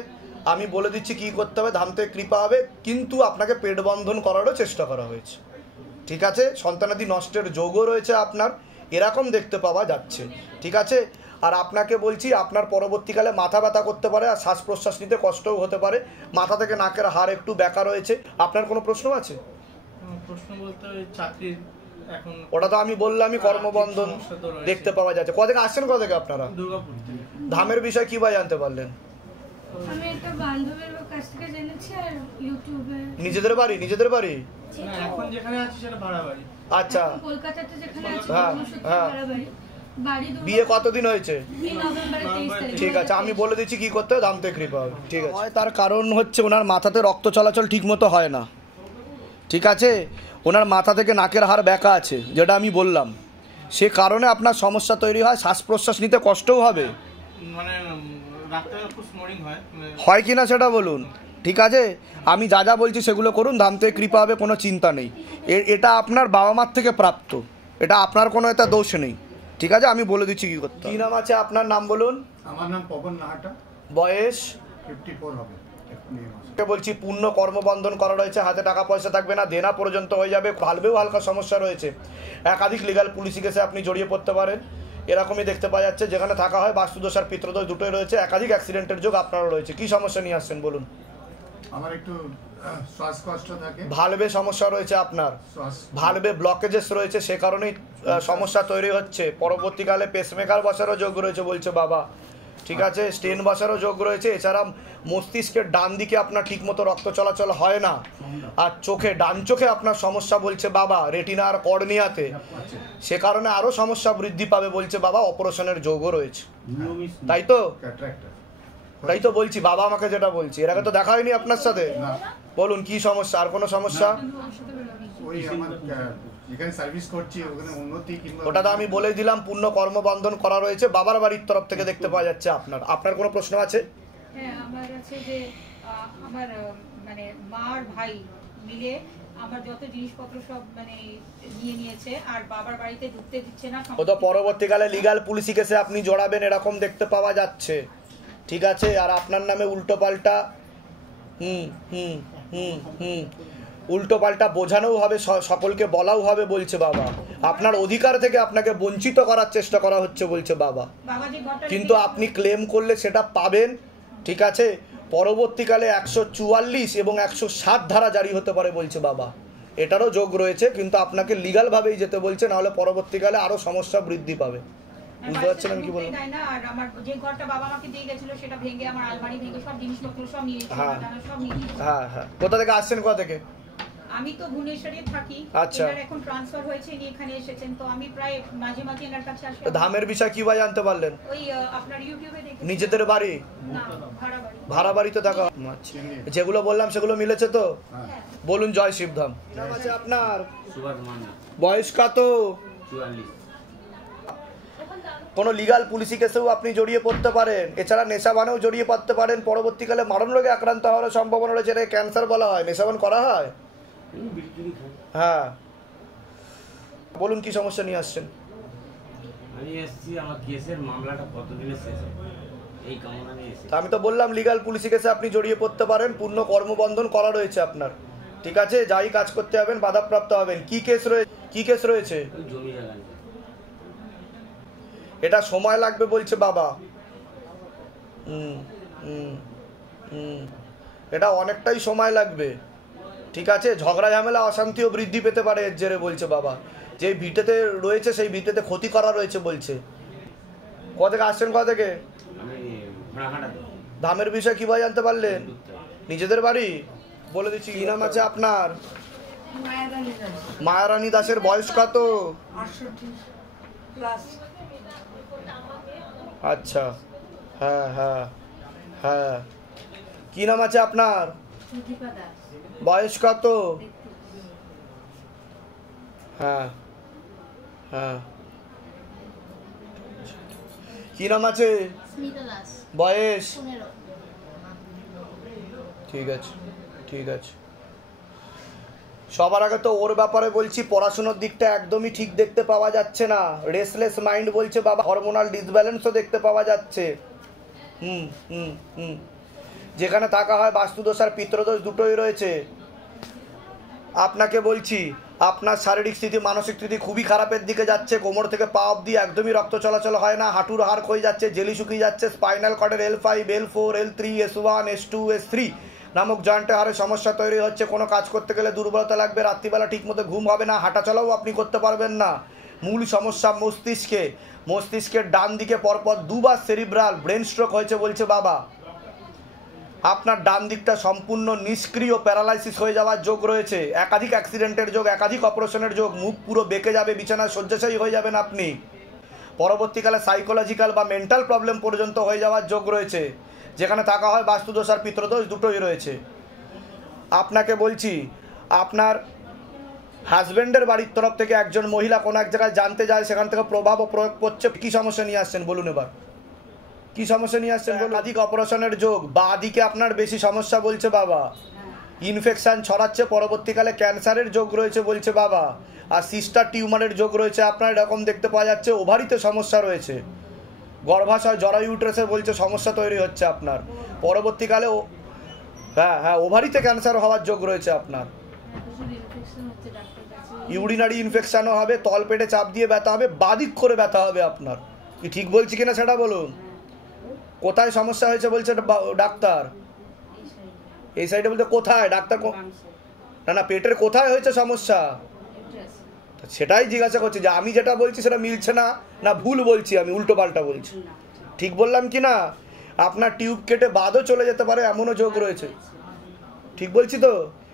আমি বলে দিচ্ছি কি করতে হবে, ধাম থেকে কৃপা হবে, কিন্তু আপনাকে পেট বন্ধন করারও চেষ্টা করা হয়েছে। ঠিক আছে, সন্তানাদি নষ্টের যোগও রয়েছে আপনার, এরকম দেখতে পাওয়া যাচ্ছে। ঠিক আছে, আর আপনাকে বলছি আপনার পরবর্তীকালে মাথা ব্যথা করতে পারে, আর শ্বাস প্রশ্বাস নিতে কষ্টও হতে পারে, মাথা থেকে নাকের হাড় একটু বেঁকা রয়েছে। আপনার কোনো প্রশ্ন আছে? প্রশ্ন বলতে চাকরির এখন ওটা তো আমি বললামই, কর্মবন্ধন দেখতে পাওয়া যাচ্ছে। কোথা থেকে আসছেন, কোথা থেকে আপনারা? দুর্গাপুর। ধামের বিষয় কি বা জানতে পারলেন? আমি একটা বান্ধবীর কাছ থেকে জেনেছি আর ইউটিউবে। নিজেদের বাড়ি? নিজেদের বাড়ি? না, এখন যেখানে আছি সেটা ভাড়া বাড়ি। আচ্ছা, কলকাতাতে যেখানে আছি হ্যাঁ হ্যাঁ। ভাড়া বাড়ি। বাড়ি বিয়ে কতদিন হয়েছে? এই নভেম্বরের 23 তারিখ। ঠিক আছে, আমি বলে দিচ্ছি কি করতে হবে, ধাম থেকে কৃপা হবে। ঠিক আছে, তার কারণ হচ্ছে ওনার মাথাতে রক্ত চলাচল ঠিকমতো হয় না। ঠিক আছে, ওনার মাথা থেকে নাকের হাড় বেঁকা আছে, যেটা আমি বললাম, সে কারণে আপনার সমস্যা তৈরি হয়, শ্বাস প্রশ্বাস নিতে কষ্টও হবে। মানে রাতে খুব স্নোরিং হয়, হয় কি না সেটা বলুন। ঠিক আছে, আমি যা যা বলছি সেগুলো করুন, ধাম থেকে কৃপা হবে, কোনো চিন্তা নেই। এটা আপনার বাবা মার থেকে প্রাপ্ত, এটা আপনার কোনো এটা দোষ নেই। ঠিক আছে, আমি বলে দিচ্ছি কি করতে। কি নাম আছে আপনার? নাম বলুন। আমার নাম পবন নাহাটা। বয়স? 54 হবে। বলছি পূর্ণ কর্মবন্ধন করা রয়েছে, হাতে টাকা পয়সা থাকবে না, দেনা পর্যন্ত হয়ে যাবে, ভালবেও হালকা সমস্যা রয়েছে, একাধিক লিগাল পুলিশি কেসে আপনি জড়িয়ে পড়তে পারেন, এরকমই দেখতে পাওয়া যাচ্ছে। যেখানে থাকা হয় বাস্তুদোষ আর পিতৃদোষ দুটোই রয়েছে, একাধিক অ্যাক্সিডেন্টের যোগ আপনারও রয়েছে। কি সমস্যা নিয়ে আসছেন বলুন? আমার একটু শ্বাসকষ্ট থাকে, ভালবে সমস্যা রয়েছে আপনার, ভালবে ব্লকেজেস রয়েছে, সে কারণেই সমস্যা তৈরি হচ্ছে। পরবর্তীকালে পেসমেকার বসারও যোগ রয়েছে বলছে বাবা। ঠিক আছে, স্টেন বসারও যোগ রয়েছে। এছাড়া মস্তিষ্কের ডান দিকে আপনার ঠিকমতো রক্ত চলাচল হয় না, আর চোখে, ডান চোখে আপনার সমস্যা বলছে বাবা, রেটিনা আর কর্নিয়াতে, সে কারণে আরও সমস্যা বৃদ্ধি পাবে বলছে বাবা, অপারেশনের যোগও রয়েছে। তাই তো? তাই তো বলছি, বাবা আমাকে যেটা বলছি। এর আগে তো দেখা হয়নি আপনার সাথে। বলুন কি সমস্যা? আর কোনো সমস্যা? ওটা তো আমি বলেই দিলাম, পূর্ণ কর্মবন্ধন করা রয়েছে, বাবার বাড়ির তরফ থেকে দেখতে পাওয়া যাচ্ছে আপনার। আপনার কোনো প্রশ্ন আছে? হ্যাঁ, আমার আছে যে আমার মানে মার ভাই মিলে আমার যত জিনিসপত্র সব মানে নিয়ে নিয়েছে, আর বাবার বাড়িতে ঢুকতে দিচ্ছে না। ও তো পরবর্তীকালে লিগাল পুলিশি কেসে আপনি জড়াবেন এরকম দেখতে পাওয়া যাচ্ছে। ঠিক আছে, আর আপনার নামে উল্টো পাল্টা উল্টো পাল্টা বোঝানোও হবে, সকলকে বলাও হবে বলছে বাবা। আপনার অধিকার থেকে আপনাকে বঞ্চিত করার চেষ্টা করা হচ্ছে বলছে বাবা, কিন্তু আপনি ক্লেম করলে সেটা পাবেন। ঠিক আছে, পরবর্তীকালে 144 এবং 107 ধারা জারি হতে পারে বলছে বাবা, এটারও যোগ রয়েছে, কিন্তু আপনাকে লিগালভাবেই যেতে বলছে, নাহলে পরবর্তীকালে আরও সমস্যা বৃদ্ধি পাবে। বুঝতে পারছেন আমি কি বলবো? আর আমার যে ঘরটা বাবা আমাকে দিয়ে গেছিল সেটা ভেঙে, আমার আলমারি ভেঙে সব জিনিসপত্র সব নিয়ে এসেছে। হ্যাঁ হ্যাঁ। কোথা থেকে আসছেন? কোথা থেকে? আমি তো ভুবনেশ্বরে থাকি, আচ্ছা, এনার এখন ট্রান্সফার হয়েছে, ইনি এখানে এসেছেন, তো আমি প্রায় মাঝে মাঝে এনার কাছে আসি। ধামের বিষয় কি বা জানতে পারলেন? ওই আপনার ইউটিউবে দেখে। নিজেদের বাড়ি? না, ভাড়া বাড়ি। ভাড়া বাড়িতে থাকা। যেগুলো বললাম সেগুলো মিলেছে তো? বলুন জয় শিবধাম। নাম আছে আপনার? বয়স কত? 44। কোনো লিগাল পুলিশি কেসেও আপনি জড়িয়ে পড়তে পারেন, এছাড়া নেশাবানেও জড়িয়ে পড়তে পারেন, পরবর্তীকালে মারণ রোগে আক্রান্ত হওয়ার সম্ভাবনা রয়েছে, এটাকে ক্যান্সার বলা হয়। নেশাবান করা হয়? হ্যাঁ, বলুন কি সমস্যা নিয়ে আসছেন? আমি এসেছি, আমার কেসের মামলাটা কতদিনে শেষ হবে এই কামনা নিয়ে এসেছি। আমি তো বললাম লিগাল পুলিশি কেসে আপনি জড়িয়ে পড়তে পারেন, পূর্ণ কর্মবন্ধন করা রয়েছে আপনার। ঠিক আছে, যাই কাজ করতে হবেন বাধাপ্রাপ্ত হবেন। কি কেস রয়েছে? কি কেস রয়েছে? জমি জায়গা। এটা সময় লাগবে বলছে বাবা। এটা অনেকটাই সময় লাগবে। ঠিক আছে, ঝগড়া ঝামেলা অশান্তিও বৃদ্ধি পেতে পারে এর জেরে বলছে বাবা। যে ভিটেতে রয়েছে সেই ভিটেতে ক্ষতি করা রয়েছে বলছে। কোথা থেকে আসছেন? কোথা থেকে? ধামের বিষয় কিভাবে জানতে পারলেন? নিজেদের বাড়ি? বলে দিচ্ছি। কি নাম আছে আপনার? মায়ারানী দাসের বয়স কত? 68+। আচ্ছা, হ্যাঁ হ্যাঁ হ্যাঁ। কি নাম আছে আপনার? বয়স কত? হ্যাঁ হ্যাঁ কি নাম আছে? স্মিতা দাস। বয়স? 15। ঠিক আছে, ঠিক আছে। সবার আগে তো ওর ব্যাপারে বলছি, পড়াশোনার দিকটা একদমই ঠিক দেখতে পাওয়া যাচ্ছে না। রেসলেস মাইন্ড বলছে বাবা, হরমোনাল ডিসব্যালেন্সও দেখতে পাওয়া যাচ্ছে। যেখানে থাকা হয় বাস্তুদোষ আর পিতৃদোষ দুটোই রয়েছে। আপনাকে বলছি, আপনার শারীরিক স্থিতি মানসিক স্থিতি খুবই খারাপের দিকে যাচ্ছে। কোমর থেকে পা অবধি একদমই রক্ত চলাচল হয় না, হাঁটুর হাড় ক্ষয়ে যাচ্ছে, জেলি শুকিয়ে যাচ্ছে, spinal কর্ডের L5, L4, L3, S1, S2, S3 নামক জয়েন্টে হাড়ে সমস্যা তৈরি হচ্ছে। কোনো কাজ করতে গেলে দুর্বলতা লাগবে, রাত্রিবেলা ঠিকমতো ঘুম হবে না, হাঁটা চলাও আপনি করতে পারবেন না। মূল সমস্যা মস্তিষ্কে, মস্তিষ্কের ডান দিকে পরপর দুবার সেরিব্রাল ব্রেন স্ট্রোক হয়েছে বলছে বাবা। আপনার ডান দিকটা সম্পূর্ণ নিষ্ক্রিয় প্যারালাইসিস হয়ে যাওয়ার যোগ রয়েছে, একাধিক অ্যাক্সিডেন্টের যোগ, একাধিক অপারেশনের যোগ, মুখ পুরো বেঁকে যাবে, বিছানায় শয্যাশায়ী হয়ে যাবেন আপনি। পরবর্তীকালে সাইকোলজিক্যাল বা মেন্টাল প্রবলেম পর্যন্ত হয়ে যাওয়ার যোগ রয়েছে। যেখানে থাকা হয় বাস্তুদোষ আর পিতৃদোষ দুটোই রয়েছে। আপনাকে বলছি, আপনার হাজব্যান্ডের বাড়ির তরফ থেকে একজন মহিলা কোনো এক জায়গায় জানতে যায়, সেখান থেকে প্রভাব ও প্রয়োগ করছে। কী সমস্যা নিয়ে আসছেন বলুন এবার, কী সমস্যা নিয়ে আসছেন বলুন? একাধিক অপারেশনের যোগ, বাঁ দিকে আপনার বেশি সমস্যা বলছে বাবা। ইনফেকশান ছড়াচ্ছে, পরবর্তীকালে ক্যান্সারের যোগ রয়েছে বলছে বাবা। আর সিস্টার টিউমারের যোগ রয়েছে আপনার, এরকম দেখতে পাওয়া যাচ্ছে। ওভারিতে সমস্যা রয়েছে, গর্ভাশয় জরায়ু ইউট্রাসে বলছে সমস্যা তৈরি হচ্ছে আপনার। পরবর্তীকালে হ্যাঁ ওভারিতে ক্যান্সার হওয়ার যোগ রয়েছে আপনার। ইউরিনারি ইনফেকশানও হবে, তল পেটে চাপ দিয়ে ব্যথা হবে, বাদিক করে ব্যথা হবে আপনার। কি ঠিক বলছি কিনা সেটা বলুন। কোথায় সমস্যা হয়েছে বলছে ডাক্তার? এই সাইডে বলতে কোথায় ডাক্তার? না পেটের কোথায় হয়েছে সমস্যা সেটাই জিজ্ঞাসা করছি, যে আমি যেটা বলছি সেটা মিলছে না, না ভুল বলছি, আমি উল্টো পাল্টা বলছি, ঠিক বললাম কি না? আপনার টিউব কেটে বাদও চলে যেতে পারে, এমনও যোগ রয়েছে। ঠিক বলছি তো?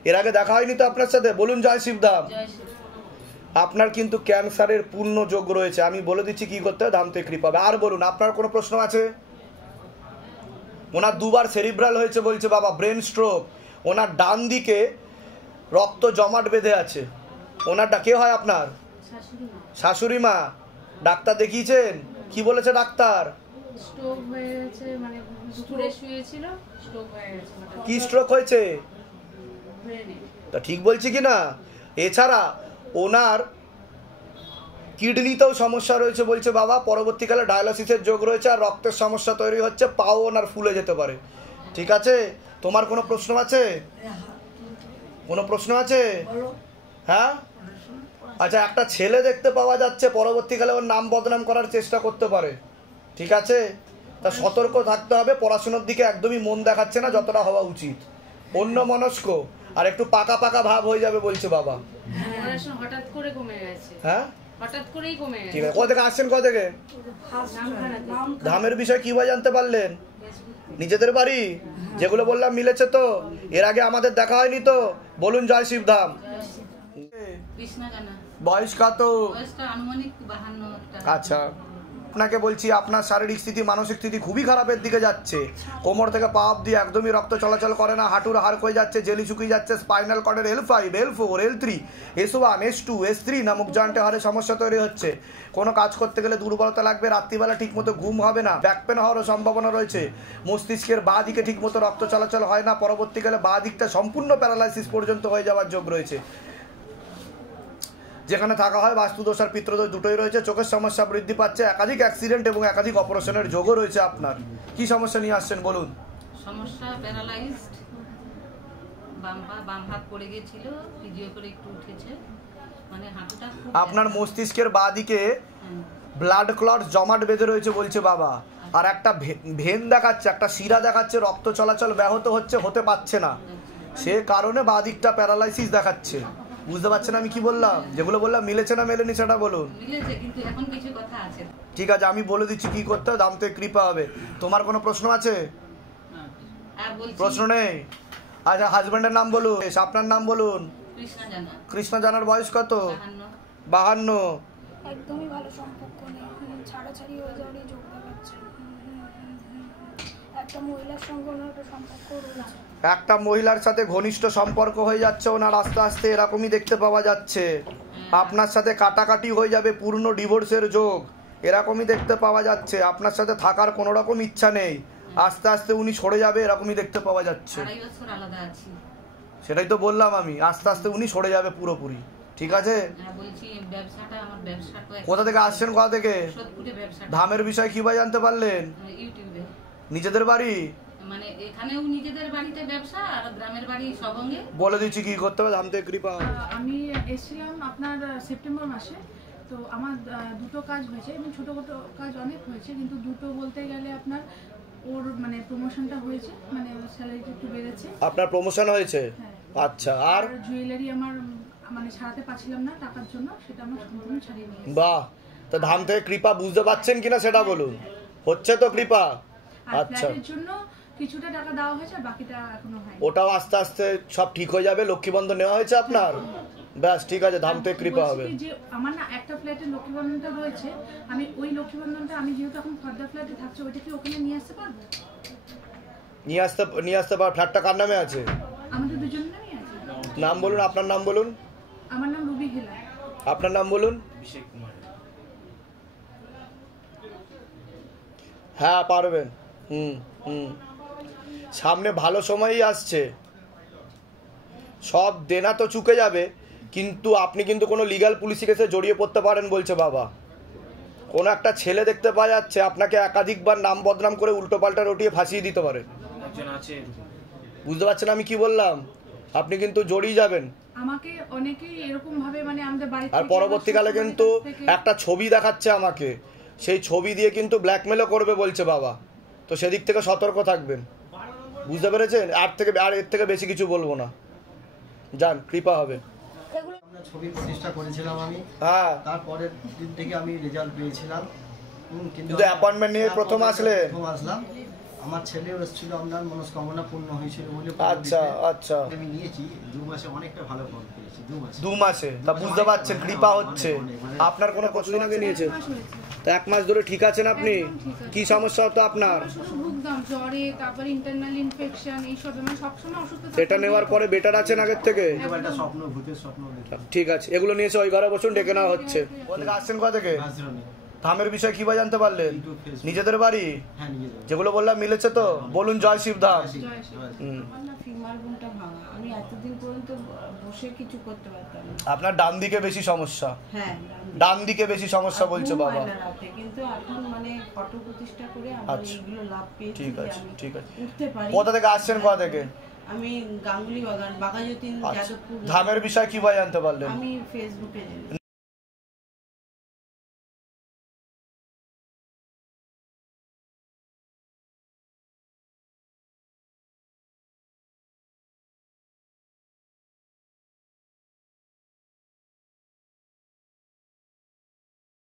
এর আগে দেখা হয়নি তো আপনার সাথে? বলুন জয় শিবধাম। আপনার কিন্তু ক্যান্সারের পূর্ণ যোগ রয়েছে। আমি বলে দিচ্ছি কি করতে হবে, ধামতে কৃপা হবে। আর বলুন, আপনার কোনো প্রশ্ন আছে? ওনার দুবার সেরিব্রাল হয়েছে বলছে বাবা, ব্রেন স্ট্রোক। ওনার ডান দিকে রক্ত জমাট বেঁধে আছে। ওনারটা কে হয় আপনার? শাশুড়ি মা। ডাক্তার দেখিয়েছেন? কি বলেছে ডাক্তার? স্ট্রোক হয়ে গেছে, মানে ঘুরে শুয়েছিল, স্ট্রোক হয়ে গেছে। কি স্ট্রোক হয়েছে? তা ঠিক বলছি কি না? এছাড়া ওনার কিডনিতেও সমস্যা রয়েছে বলছে বাবা। পরবর্তীকালে ডায়ালিসিসের যোগ রয়েছে, আর রক্তের সমস্যা তৈরি হচ্ছে, পাও ওনার ফুলে যেতে পারে। ঠিক আছে, তোমার কোনো প্রশ্ন আছে? কোনো প্রশ্ন আছে? হ্যাঁ, আচ্ছা, একটা ছেলে দেখতে পাওয়া যাচ্ছে, পরবর্তীকালে ওর নাম বদনাম করার চেষ্টা করতে পারে। ঠিক আছে, তা সতর্ক থাকতে হবে। পড়াশোনার দিকে একদমই মন দেখাচ্ছে না যতটা হওয়া উচিত, অন্য মনস্ক, আর একটু পাকা পাকা ভাব হয়ে যাবে বলছে বাবা। হঠাৎ করে কমে গেছে। হ্যাঁ, হঠাৎ করেই কমে গেছে। ঠিক আছে, কোথা থেকে আসছেন? কোথা থেকে? ধামের বিষয় কিভাবে জানতে পারলেন? নিজেদের বাড়ি? যেগুলো বললাম মিলেছে তো? এর আগে আমাদের দেখা হয়নি তো? বলুন জয় শিবধাম। বয়স কত? আচ্ছা, আপনাকে বলছি, আপনার শারীরিক স্থিতি মানসিক স্থিতি খুবই খারাপের দিকে যাচ্ছে। কোমর থেকে পা অবধি একদমই রক্ত চলাচল করে না, হাঁটুর হাড় ক্ষয়ে যাচ্ছে, জেলি শুকিয়ে যাচ্ছে, spinal কর্ডের L5, L4, L3, S1, S2, S3 নামক জয়েন্টে হাড়ে সমস্যা তৈরি হচ্ছে। কোনো কাজ করতে গেলে দুর্বলতা লাগবে, রাত্রিবেলা ঠিকমতো ঘুম হবে না, ব্যাক পেন হওয়ারও সম্ভাবনা রয়েছে। মস্তিষ্কের বাঁ দিকে ঠিকমতো রক্ত চলাচল হয় না, পরবর্তীকালে বাঁ দিকটা সম্পূর্ণ প্যারালাইসিস পর্যন্ত হয়ে যাওয়ার যোগ রয়েছে। যেখানে থাকা হয় বাস্তুদোষ আর পিতৃদোষ দুটোই রয়েছে। চোখের সমস্যা বৃদ্ধি পাচ্ছে, একাধিক অ্যাক্সিডেন্ট এবং একাধিক অপারেশনের যোগও রয়েছে আপনার। কি সমস্যা নিয়ে আসছেন বলুন? সমস্যা প্যারালাইজড, বাম হাত পড়ে গিয়েছিল, ফিজিও করে একটু উঠেছে, মানে হাঁটুটা খুব। আপনার মস্তিষ্কের বাঁ দিকে ব্লাড ক্লট জমাট বেঁধে রয়েছে বলছে বাবা, আর একটা ভেন দেখাচ্ছে, একটা শিরা দেখাচ্ছে, রক্ত চলাচল ব্যাহত হচ্ছে, হতে পারছে না, সে কারণে বাঁ দিকটা প্যারালাইসিস দেখাচ্ছে। বুঝতে পারছেন আমি কি বললাম? যেগুলো বললাম মিলেছে না মেলেনি সেটা বলুন। মিলেছে, কিন্তু এখন কিছু কথা আছে। ঠিক আছে, আমি বলে দিচ্ছি কি করতে হবে, দাম থেকে কৃপা হবে। তোমার কোনো প্রশ্ন আছে? প্রশ্ন নেই? আচ্ছা, হাজবেন্ডের নাম বলুন, আপনার নাম বলুন। কৃষ্ণা জানার বয়স কত? 52। একদমই ভালো সম্পর্ক নেই, ছাড়াছাড়ি হয়ে যাওয়ারই যোগ দেখাচ্ছে। একটা মহিলার সঙ্গে ওনার একটা সম্পর্ক রয়েছে, একটা মহিলার সাথে ঘনিষ্ঠ সম্পর্ক হয়ে যাচ্ছে ওনার, আস্তে আস্তে এরকমই দেখতে পাওয়া যাচ্ছে। আপনার সাথে কাটাকাটি হয়ে যাবে, পূর্ণ ডিভোর্সের যোগ। এরকমই দেখতে পাওয়া যাচ্ছে। আপনার সাথে থাকার কোনো রকম ইচ্ছা নেই, আস্তে আস্তে উনি সরে যাবে এরকমই দেখতে পাওয়া যাচ্ছে। সেটাই তো বললাম আমি, আস্তে আস্তে উনি সরে যাবে পুরোপুরি। ঠিক আছে, কোথা থেকে আসছেন? কোথা থেকে? ধামের বিষয় কিভাবে জানতে পারলেন? নিজেদের বাড়ি মানে এখানেও নিজেদের বাড়িতে ব্যবসা আর গ্রামের বাড়ি সবঙ্গে। বলে দিচ্ছি কি করতে হবে। ধাম থেকে কৃপা। আমি এসেছিলাম আপনার সেপ্টেম্বর মাসে, তো আমার দুটো কাজ হয়েছে এবং ছোটোখাটো কাজ অনেক হয়েছে, কিন্তু দুটো বলতে গেলে আপনার ওর মানে প্রমোশনটা হয়েছে, মানে স্যালারিটা একটু বেড়েছে। আপনার প্রমোশন হয়েছে? আচ্ছা। আর জুয়েলারি আমার মানে ছাড়াতে পারছিলাম না টাকার জন্য, সেটা আমার সম্পূর্ণ ছাড়িয়ে নিয়েছি। বাহ, তো ধাম থেকে কৃপা বুঝতে পারছেন কিনা সেটা বলুন। হচ্ছে তো কৃপা? আচ্ছা, এর জন্য কিছুটা টাকা দেওয়া হয়েছে, বাকিটা এখনো হয়নি। ওটাও আস্তে আস্তে সব ঠিক হয়ে যাবে। লক্ষ্মী বন্ধন নেওয়া হয়েছে আপনার? ব্যাস, ঠিক আছে, ধাম থেকে কৃপা হবে। যে আমার না একটা ফ্ল্যাটে লক্ষ্মী বন্ধনটা রয়েছে, আমি ওই লক্ষ্মী বন্ধনটা আমি যেহেতু এখন খর্দা ফ্ল্যাটে থাকছি, ওইটা কি ওখানে নিয়ে আসতে পারবো? নিয়ে আসতে পার। ফ্ল্যাটটা কার নামে আছে? আমাদের দুজনের নামই আছে। নাম বলুন, আপনার নাম বলুন। আমার নাম রুবি হেলা। আপনার নাম বলুন। অভিষেক কুমার। হ্যাঁ, পারবেন। সামনে ভালো সময়ই আসছে, সব দেনা তো চুকে যাবে, কিন্তু আপনি কিন্তু কোনো লিগ্যাল পুলিশি কেসে জড়িয়ে পড়তে পারেন বলছে বাবা। কোনো একটা ছেলে দেখতে পাওয়া যাচ্ছে আপনাকে একাধিকবার নাম বদনাম করে উল্টো পাল্টা রটিয়ে ফাঁসিয়ে দিতে পারে। বুঝতে পারছেন আমি কি বললাম? আপনি কিন্তু জড়িয়ে যাবেন। আমাকে অনেকেই এরকম ভাবে মানে আমাদের বাড়িতে, আর পরবর্তীকালে কিন্তু একটা ছবি দেখাচ্ছে আমাকে, সেই ছবি দিয়ে কিন্তু ব্ল্যাকমেলও করবে বলছে বাবা। তো সেদিক থেকে সতর্ক থাকবেন, বুঝতে পেরেছেন? আর এর থেকে বেশি কিছু বলবো না। যান, কৃপা হবে। ছবি প্রতিষ্ঠা করেছিলাম আমি, তারপরের দিন থেকে আমি রেজাল্ট পেয়েছিলাম, কিন্তু অ্যাপয়েন্টমেন্ট নিয়ে প্রথম আসলাম। আমার ছেলেও এসেছিল, আপনার মনস্কামনা পূর্ণ হয়েছিল বলে। আচ্ছা আচ্ছা, আমি নিয়েছি 2 মাসে অনেকটা ভালো ফল পেয়েছি। 2 মাসে তা বুঝতে পারছেন কৃপা হচ্ছে। আপনার কোনো কতদিন আগে নিয়েছে? তো 1 মাস ধরে ঠিক আছেন আপনি? কি সমস্যা হতো আপনার? শুধু ভুগতাম জ্বরে, তারপর ইন্টারনাল ইনফেকশন, এই সব মানে সব সময় অসুস্থ। এটা নেওয়ার পরে বেটার আছেন আগের থেকে? একটা স্বপ্ন, ভূতের স্বপ্ন। ঠিক আছে, এগুলো নিয়েছে ওই ঘরে বসুন, ডেকে নেওয়া হচ্ছে। আসছেন কোথা থেকে? ধামের বিষয় কিভাবে জানতে পারলেন? নিজেদের বাড়ি যেগুলো বললাম মিলেছে তো? বলুন জয় শিব ধাম। আমি এতদিন পর্যন্ত বসে কিছু করতে পারতাম না। আপনার ডান দিকে বেশি সমস্যা? হ্যাঁ, ডান দিকে বেশি সমস্যা বলছে বাবা। কিন্তু এখন মানে ফটো প্রতিষ্ঠা করে আমরা এগুলো লাভ পেয়েছি। ঠিক আছে, ঠিক আছে। উঠতে পারি। কোথা থেকে আসছেন? কোথা থেকে? আমি গাঙ্গুলি বাগান, বাঘাযতীন, যাদবপুর। ধামের বিষয় কিভাবে জানতে পারলেন? আমি ফেসবুকে